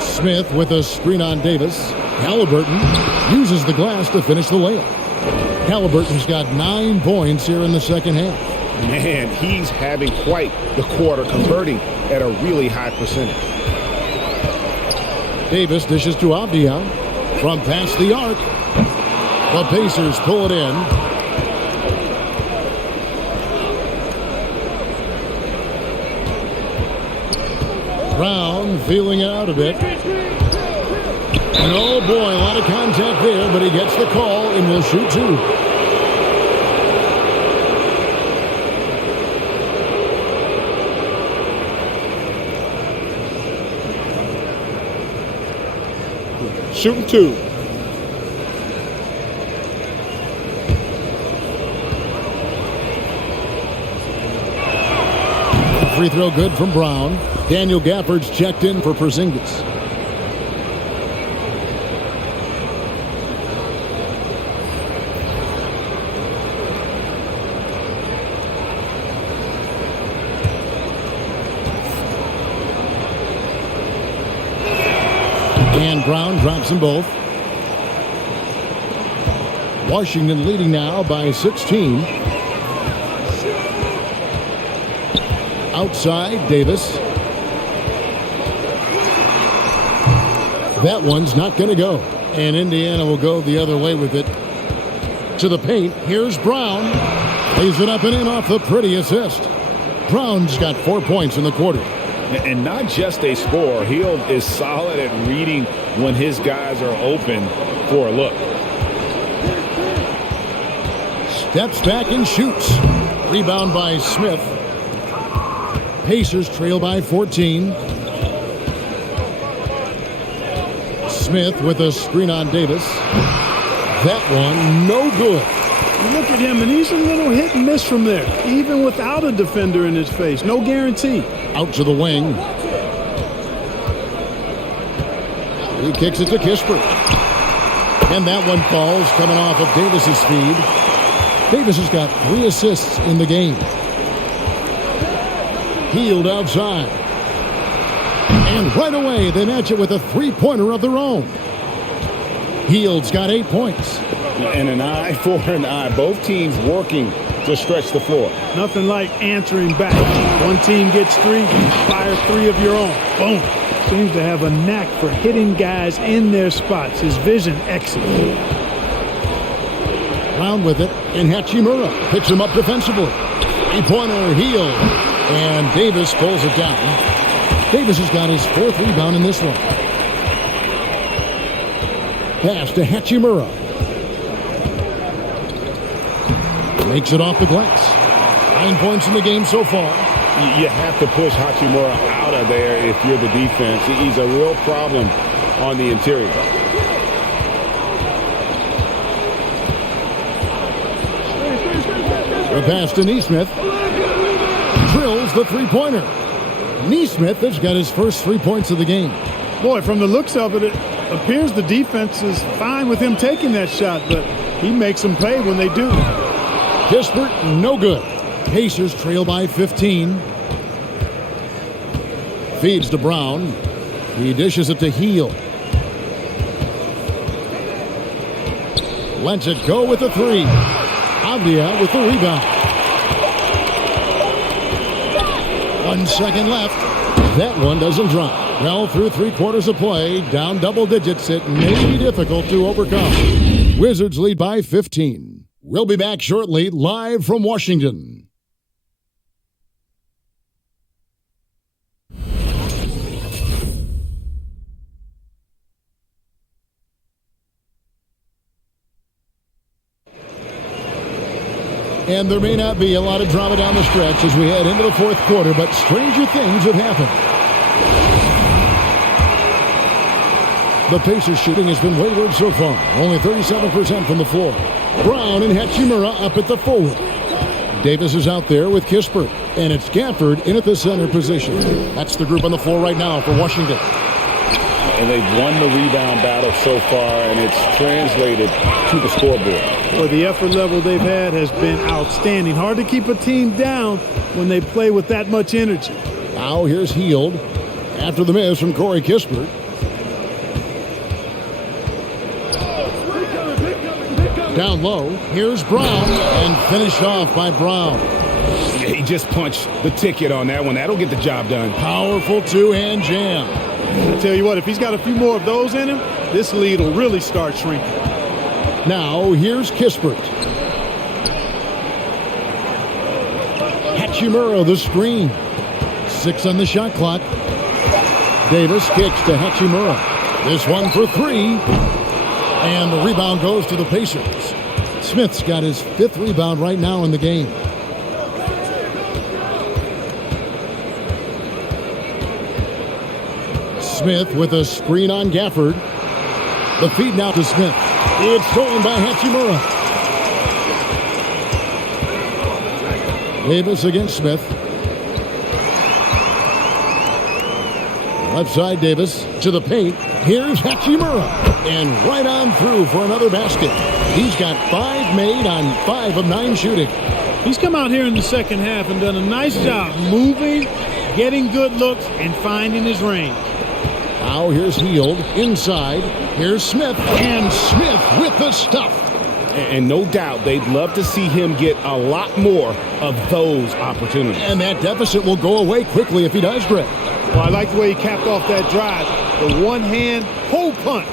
Smith with a screen on Davis. Halliburton uses the glass to finish the layup. Halliburton's got 9 points here in the second half. Man, he's having quite the quarter, converting at a really high percentage. Davis dishes to Avdia from past the arc. The Pacers pull it in. Brown feeling it out a bit. And oh boy, a lot of contact there, but he gets the call and will shoot two. Shooting two. free throw good from Brown. Daniel Gafford's checked in for Porzingis. And Brown drops them both. Washington leading now by 16. Outside, Davis. That one's not going to go. And Indiana will go the other way with it. To the paint. Here's Brown. Lays it up and in off the pretty assist. Brown's got 4 points in the quarter. And not just a scorer. Hield is solid at reading when his guys are open for a look. Steps back and shoots. Rebound by Smith. Pacers trail by 14. Smith with a screen on Davis. That one, no good. You look at him, and he's a little hit and miss from there, even without a defender in his face. No guarantee. Out to the wing. He kicks it to Kispert. And that one falls, coming off of Davis's feed. Davis has got 3 assists in the game. Hield outside. And right away, they match it with a three-pointer of their own. Hield's got 8 points. And an eye for an eye. Both teams working to stretch the floor. Nothing like answering back. One team gets 3, fire 3 of your own. Boom. Seems to have a knack for hitting guys in their spots. His vision excellent. Brown with it, and Hachimura picks him up defensively. Three-pointer, Hield. And Davis pulls it down. Davis has got his 4th rebound in this one. Pass to Hachimura. Makes it off the glass. 9 points in the game so far. You have to push Hachimura out of there if you're the defense. He's a real problem on the interior. The pass to Nesmith. Drills the three-pointer. Nesmith has got his first 3 points of the game. Boy, from the looks of it, it appears the defense is fine with him taking that shot, but he makes them pay when they do. Kispert, no good. Pacers trail by 15. Feeds to Brown. He dishes it to Hield. Lets it go with the 3. Avdia with the rebound. 1 second left. That one doesn't drop. Well, through 3/4 of play, down double digits, it may be difficult to overcome. Wizards lead by 15. We'll be back shortly, live from Washington. And there may not be a lot of drama down the stretch as we head into the 4th quarter, but stranger things have happened. The Pacers shooting has been wayward so far, only 37% from the floor. Brown and Hachimura up at the forward. Davis is out there with Kispert, and it's Gafford in at the center position. That's the group on the floor right now for Washington. And they've won the rebound battle so far, and it's translated to the scoreboard. Well, the effort level they've had has been outstanding. Hard to keep a team down when they play with that much energy. Now here's Hield after the miss from Corey Kispert. Down low, here's Brown, and finished off by Brown. He just punched the ticket on that one. That'll get the job done. Powerful two-hand jam. I tell you what, if he's got a few more of those in him, this lead will really start shrinking. Now, here's Kispert. Hachimura, the screen. 6 on the shot clock. Davis kicks to Hachimura. This one for 3. And the rebound goes to the Pacers. Smith's got his 5th rebound right now in the game. Smith with a screen on Gafford. The feed now to Smith. It's stolen by Hachimura. Davis against Smith. Left side, Davis to the paint. Here's Hachimura. And right on through for another basket. He's got 5 made on 5 of 9 shooting. He's come out here in the second half and done a nice job moving, getting good looks, and finding his range. Now here's Hield inside. Here's Smith. And Smith with the stuff. And no doubt they'd love to see him get a lot more of those opportunities. And that deficit will go away quickly if he does, Greg. Well, I like the way he capped off that drive. The one-hand hole punch.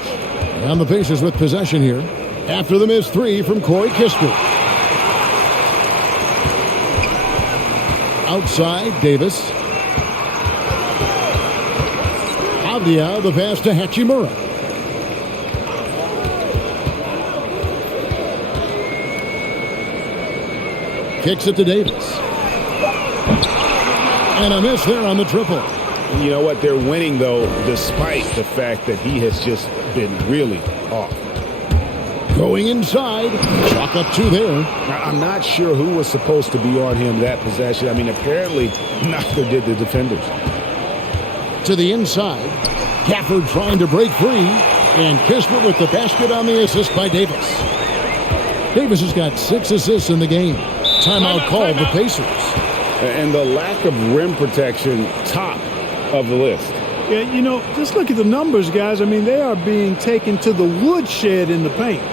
And the Pacers with possession here. After the missed 3 from Corey Kispert. Outside, Davis. Avdia, the pass to Hachimura. Kicks it to Davis. And a miss there on the triple. You know what? They're winning, though, despite the fact that he has just been really off. Going inside. Chalk up 2 there. I'm not sure who was supposed to be on him that possession. I mean, apparently neither did the defenders. To the inside. Gafford trying to break free. And Kispert with the basket on the assist by Davis. Davis has got 6 assists in the game. Timeout called the Pacers. And the lack of rim protection, top of the list. Yeah, you know, just look at the numbers, guys. I mean, they are being taken to the woodshed in the paint.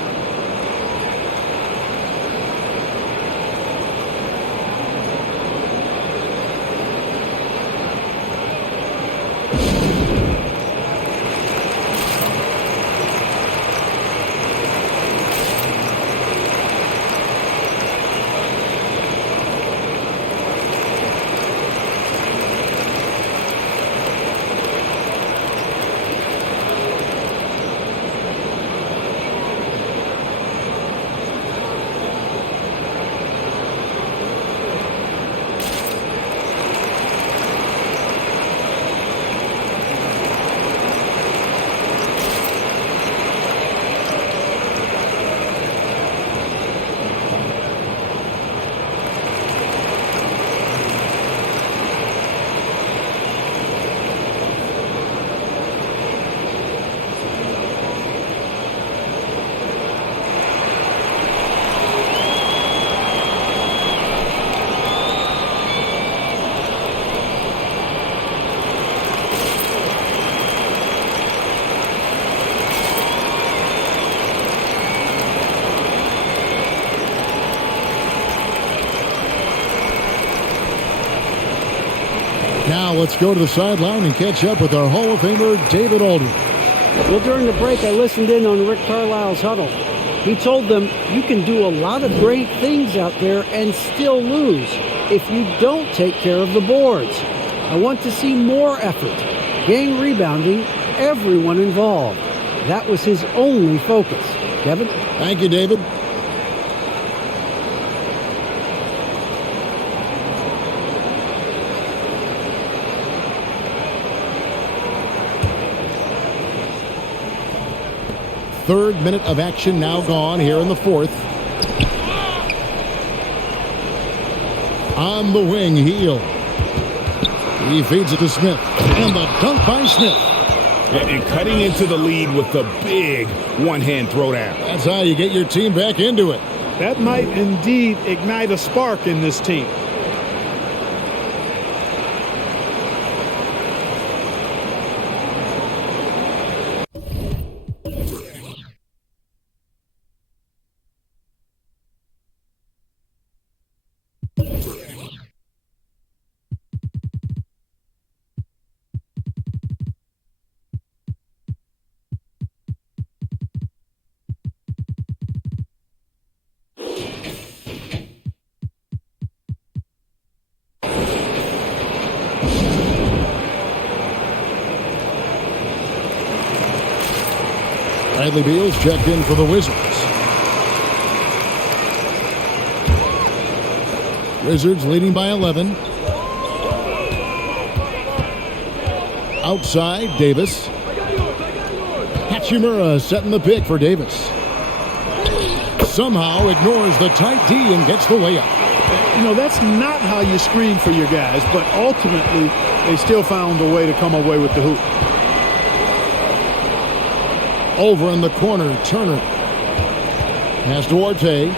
Now let's go to the sideline and catch up with our Hall of Famer, David Aldridge. Well, during the break, I listened in on Rick Carlisle's huddle. He told them you can do a lot of great things out there and still lose if you don't take care of the boards. I want to see more effort, gang rebounding, everyone involved. That was his only focus. Kevin? Thank you, David. Third minute of action now gone here in the fourth. On the wing, Hield. He feeds it to Smith. And the dunk by Smith. And cutting into the lead with the big one-hand throwdown. That's how you get your team back into it. That might indeed ignite a spark in this team. Bradley Beal's checked in for the Wizards. Wizards leading by 11. Outside, Davis. Hachimura setting the pick for Davis. Somehow ignores the tight D and gets the layup. You know, that's not how you screen for your guys, but ultimately they still found a way to come away with the hoop. Over in the corner, Turner. Pass Duarte.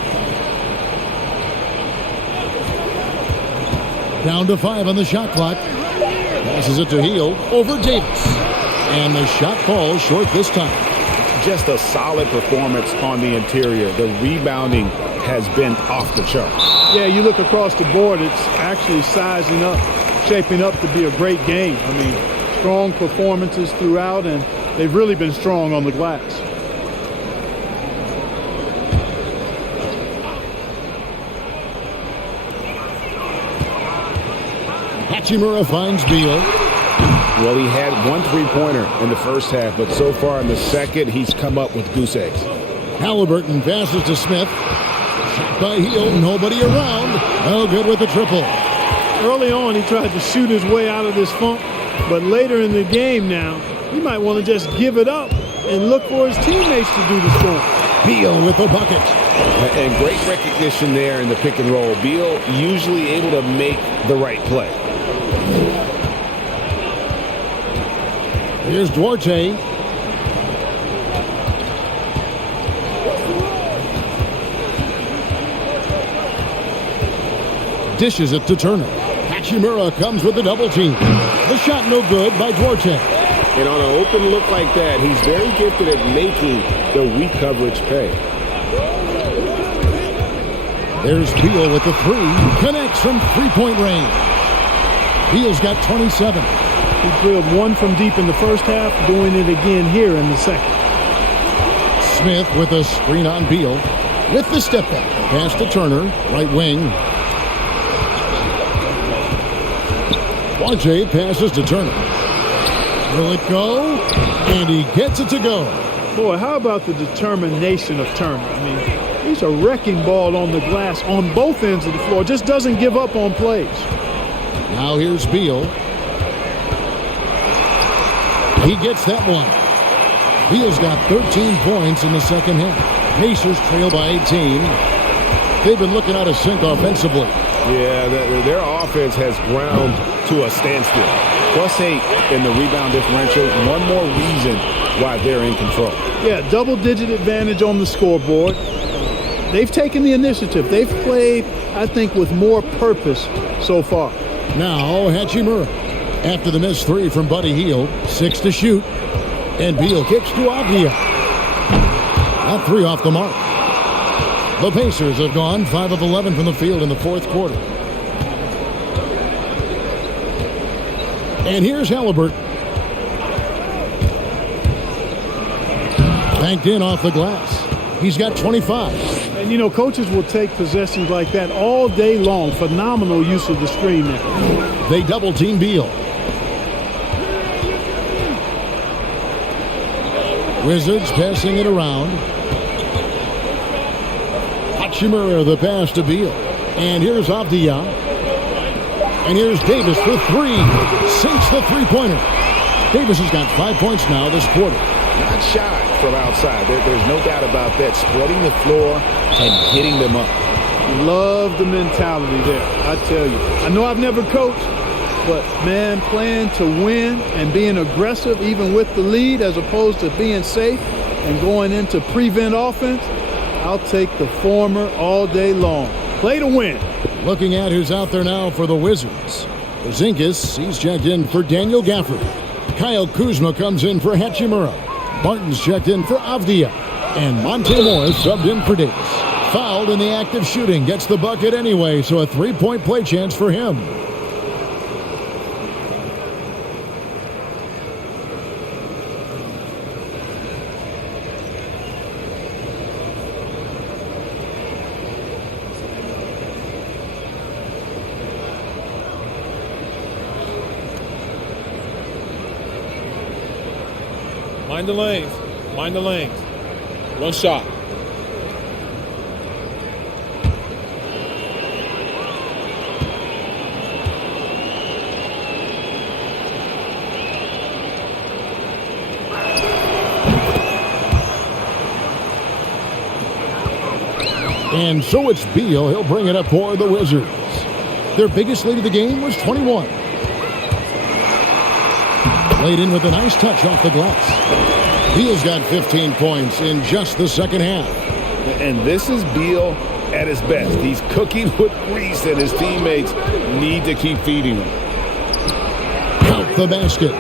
Down to 5 on the shot clock. Passes it to Hield over Davis. And the shot falls short this time. Just a solid performance on the interior. The rebounding has been off the charts. Yeah, you look across the board, it's actually sizing up, shaping up to be a great game. I mean, strong performances throughout, and they've really been strong on the glass. Hachimura finds Beal. Well, he had 1 3-pointer in the first half, but so far in the second, he's come up with goose eggs. Halliburton passes to Smith. Shot by Hield, nobody around. No good with the triple. Early on, he tried to shoot his way out of this funk, but later in the game now, he might want to just give it up and look for his teammates to do the scoring. Beal with the bucket. And great recognition there in the pick and roll. Beal usually able to make the right play. Here's Duarte. Dishes it to Turner. Hachimura comes with the double team. The shot no good by Duarte. And on an open look like that, he's very gifted at making the weak coverage pay. There's Beal with the 3. Connects from three-point range. Beal's got 27. He drilled 1 from deep in the first half, doing it again here in the second. Smith with a screen on Beal. With the step back. Pass to Turner. Right wing. Duarte passes to Turner. Will it go? And he gets it to go. Boy, how about the determination of Turner? I mean, he's a wrecking ball on the glass on both ends of the floor. Just doesn't give up on plays. Now here's Beal. He gets that one. Beal's got 13 points in the second half. Pacers trail by 18. They've been looking out of sync offensively. Yeah, their offense has ground to a standstill. +8 in the rebound differential. One more reason why they're in control. Yeah, double-digit advantage on the scoreboard. They've taken the initiative. They've played, I think, with more purpose so far. Now Hachimura. After the missed 3 from Buddy Hield. 6 to shoot. And Beal kicks to Avdia. That 3 off the mark. The Pacers have gone 5 of 11 from the field in the fourth quarter. And here's Halliburton. Banked in off the glass. He's got 25. And, you know, coaches will take possessions like that all day long. Phenomenal use of the screen there. They double-team Beal. Wizards passing it around. Hachimura the pass to Beal. And here's Avdia. And here's Davis for 3. Sinks the three-pointer. Davis has got 5 points now this quarter. Not shy from outside. There's no doubt about that. Spreading the floor and hitting them up. Love the mentality there, I tell you. I know I've never coached, but, man, playing to win and being aggressive even with the lead as opposed to being safe and going into prevent offense, I'll take the former all day long. Play to win. Looking at who's out there now for the Wizards. Porzingis, he's checked in for Daniel Gafford. Kyle Kuzma comes in for Hachimura. Barton's checked in for Avdia. And Monte Morris subbed in for Davis. Fouled in the act of shooting. Gets the bucket anyway, so a 3-point play chance for him. Mind the lanes. Mind the lanes. One shot. And so it's Beal. He'll bring it up for the Wizards. Their biggest lead of the game was 21. Laid in with a nice touch off the glass. Beal's got 15 points in just the second half. And this is Beal at his best. He's cooking with grease, and his teammates need to keep feeding him. Count the basket.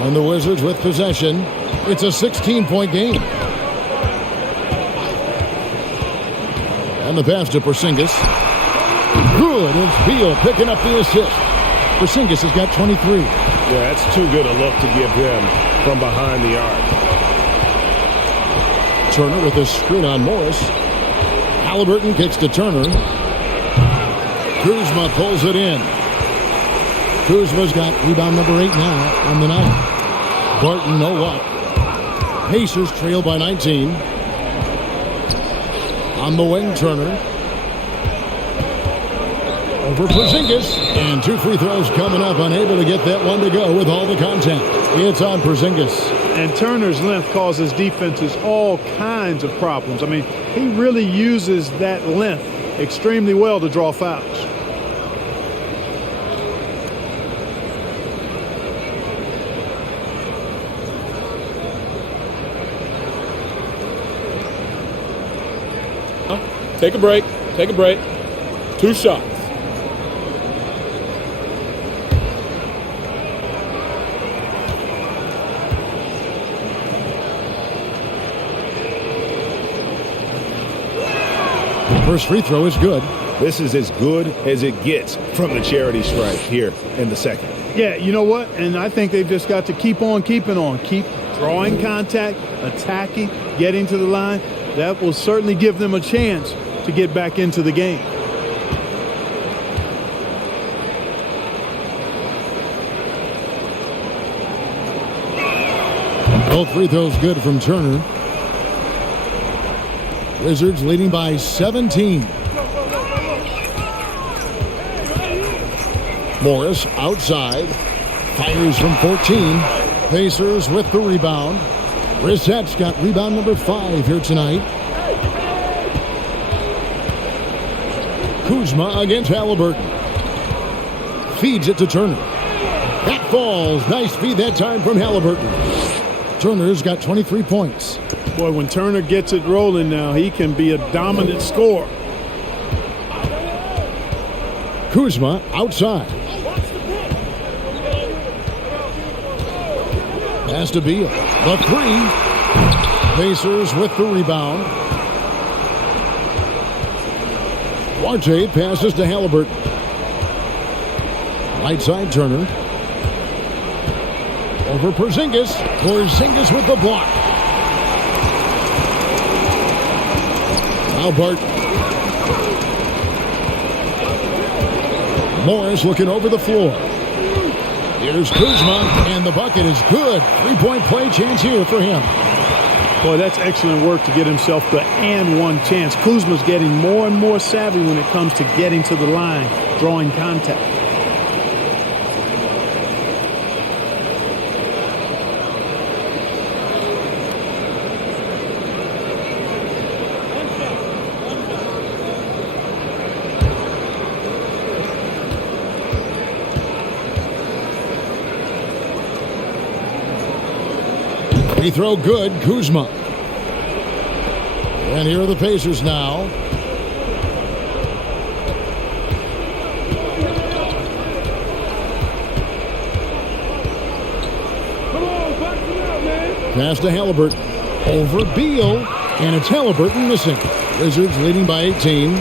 And the Wizards with possession. It's a 16-point game. And the pass to Porzingis. Good. It's Beal picking up the assist. Porzingis has got 23. Yeah, that's too good a look to give him from behind the arc. Turner with a screen on Morris. Halliburton kicks to Turner. Kuzma pulls it in. Kuzma's got rebound number 8 now on the night. Barton no up. Pacers trail by 19. On the wing, Turner. Over Porzingis. And 2 free throws coming up. Unable to get that one to go with all the contact. It's on Porzingis. And Turner's length causes defenses all kinds of problems. I mean, he really uses that length extremely well to draw fouls. Take a break. Take a break. 2 shots. First free throw is good. This is as good as it gets from the charity stripe here in the second. Yeah, you know what? And I think they've just got to keep on keeping on. Keep drawing contact, attacking, getting to the line. That will certainly give them a chance to get back into the game. Both free throws good from Turner. Wizards leading by 17. Morris outside. Fires from 14. Pacers with the rebound. Brissett's got rebound number 5 here tonight. Kuzma against Halliburton. Feeds it to Turner. That falls. Nice feed that time from Halliburton. Turner's got 23 points. Boy, when Turner gets it rolling now, he can be a dominant scorer. Kuzma outside. Pass to Beal. The 3. Pacers with the rebound. Duarte passes to Halliburton. Right side, Turner. Over Porzingis. Porzingis with the block. Now Barton. Morris looking over the floor. Here's Kuzma, and the bucket is good. 3-point play chance here for him. Boy, that's excellent work to get himself the and one chance. Kuzma's getting more and more savvy when it comes to getting to the line, drawing contact. Free throw good, Kuzma. And here are the Pacers now. Pass to Halliburton. Over Beal. And it's Halliburton missing. Wizards leading by 18.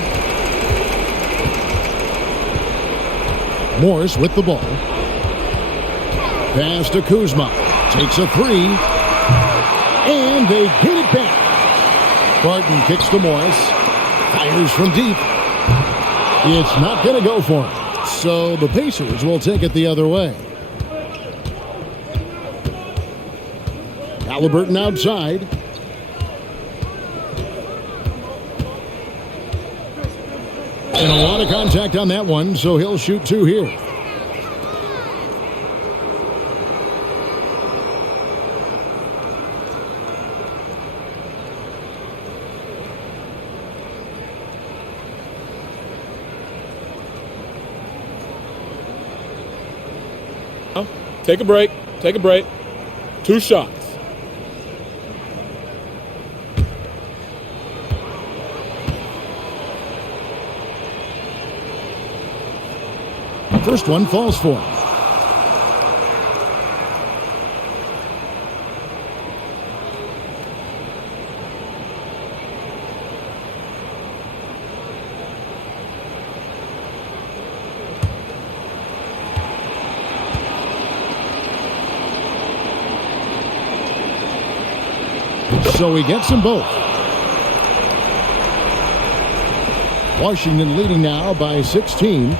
Morris with the ball. Pass to Kuzma. Takes a 3. And they get it back. Barton kicks to Morris. Fires from deep. It's not going to go for him. So the Pacers will take it the other way. Halliburton outside. And a lot of contact on that one, so he'll shoot 2 here. Take a break. Take a break. 2 shots. First one falls for him. So he gets them both. Washington leading now by 16.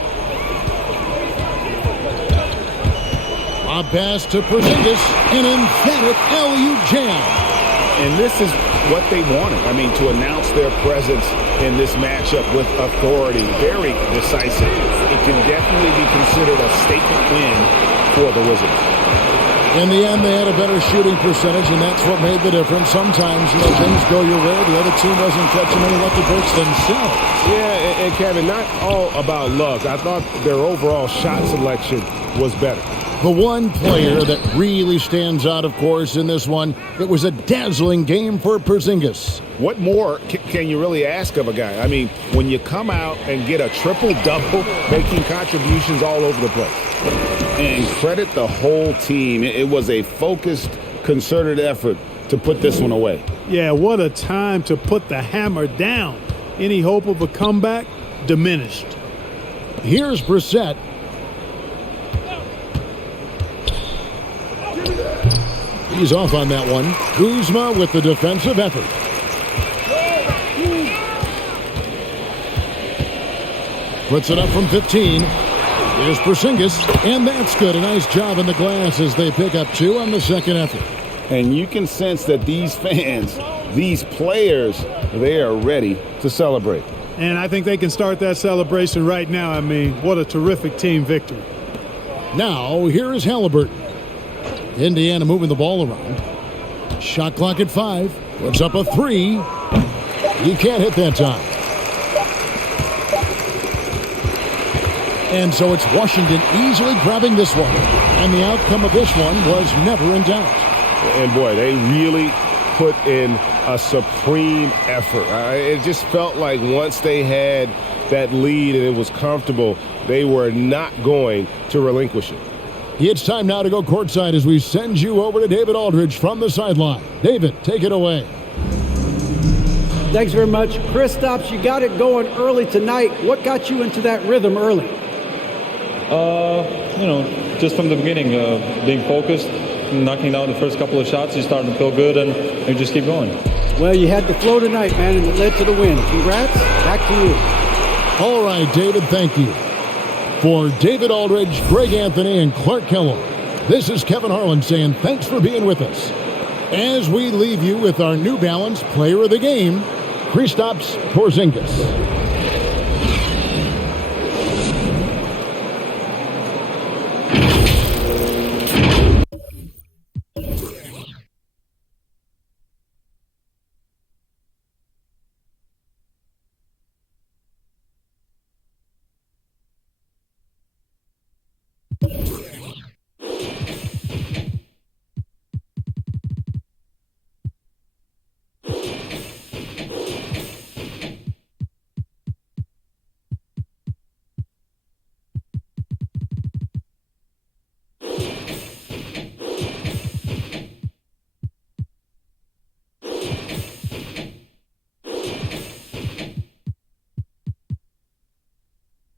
A pass to Porzingis, an emphatic LU jam. And this is what they wanted. I mean, to announce their presence in this matchup with authority. Very decisive. It can definitely be considered a statement win for the Wizards. In the end, they had a better shooting percentage, and that's what made the difference. Sometimes, things go your way. The other team wasn't catching any lucky breaks themselves. Yeah, and Kevin, not all about luck. I thought their overall shot selection was better. The one player that really stands out, of course, in this one, it was a dazzling game for Porzingis. What more can you really ask of a guy? I mean, when you come out and get a triple-double, making contributions all over the place. And credit the whole team. It was a focused, concerted effort to put this one away. Yeah, what a time to put the hammer down. Any hope of a comeback diminished. Here's Brissett. He's off on that one. Kuzma with the defensive effort. Puts it up from 15. Here's Porzingis, and that's good. A nice job in the glass as they pick up 2 on the second effort. And you can sense that these fans, these players, they are ready to celebrate. And I think they can start that celebration right now. I mean, what a terrific team victory. Now, here is Halliburton. Indiana moving the ball around. Shot clock at 5. Puts up a 3. He can't hit that time. And so it's Washington easily grabbing this one. And the outcome of this one was never in doubt. And boy, they really put in a supreme effort. It just felt like once they had that lead and it was comfortable, they were not going to relinquish it. It's time now to go courtside as we send you over to David Aldridge from the sideline. David, take it away. Thanks very much. Kristaps, you got it going early tonight. What got you into that rhythm early? Just from the beginning, being focused, knocking down the first couple of shots, you start to feel good, and you just keep going. Well, you had the flow tonight, man, and it led to the win. Congrats. Back to you. All right, David, thank you. For David Aldridge, Greg Anthony, and Clark Kellogg, this is Kevin Harlan saying thanks for being with us. As we leave you with our New Balance player of the game, Kristaps Porzingis.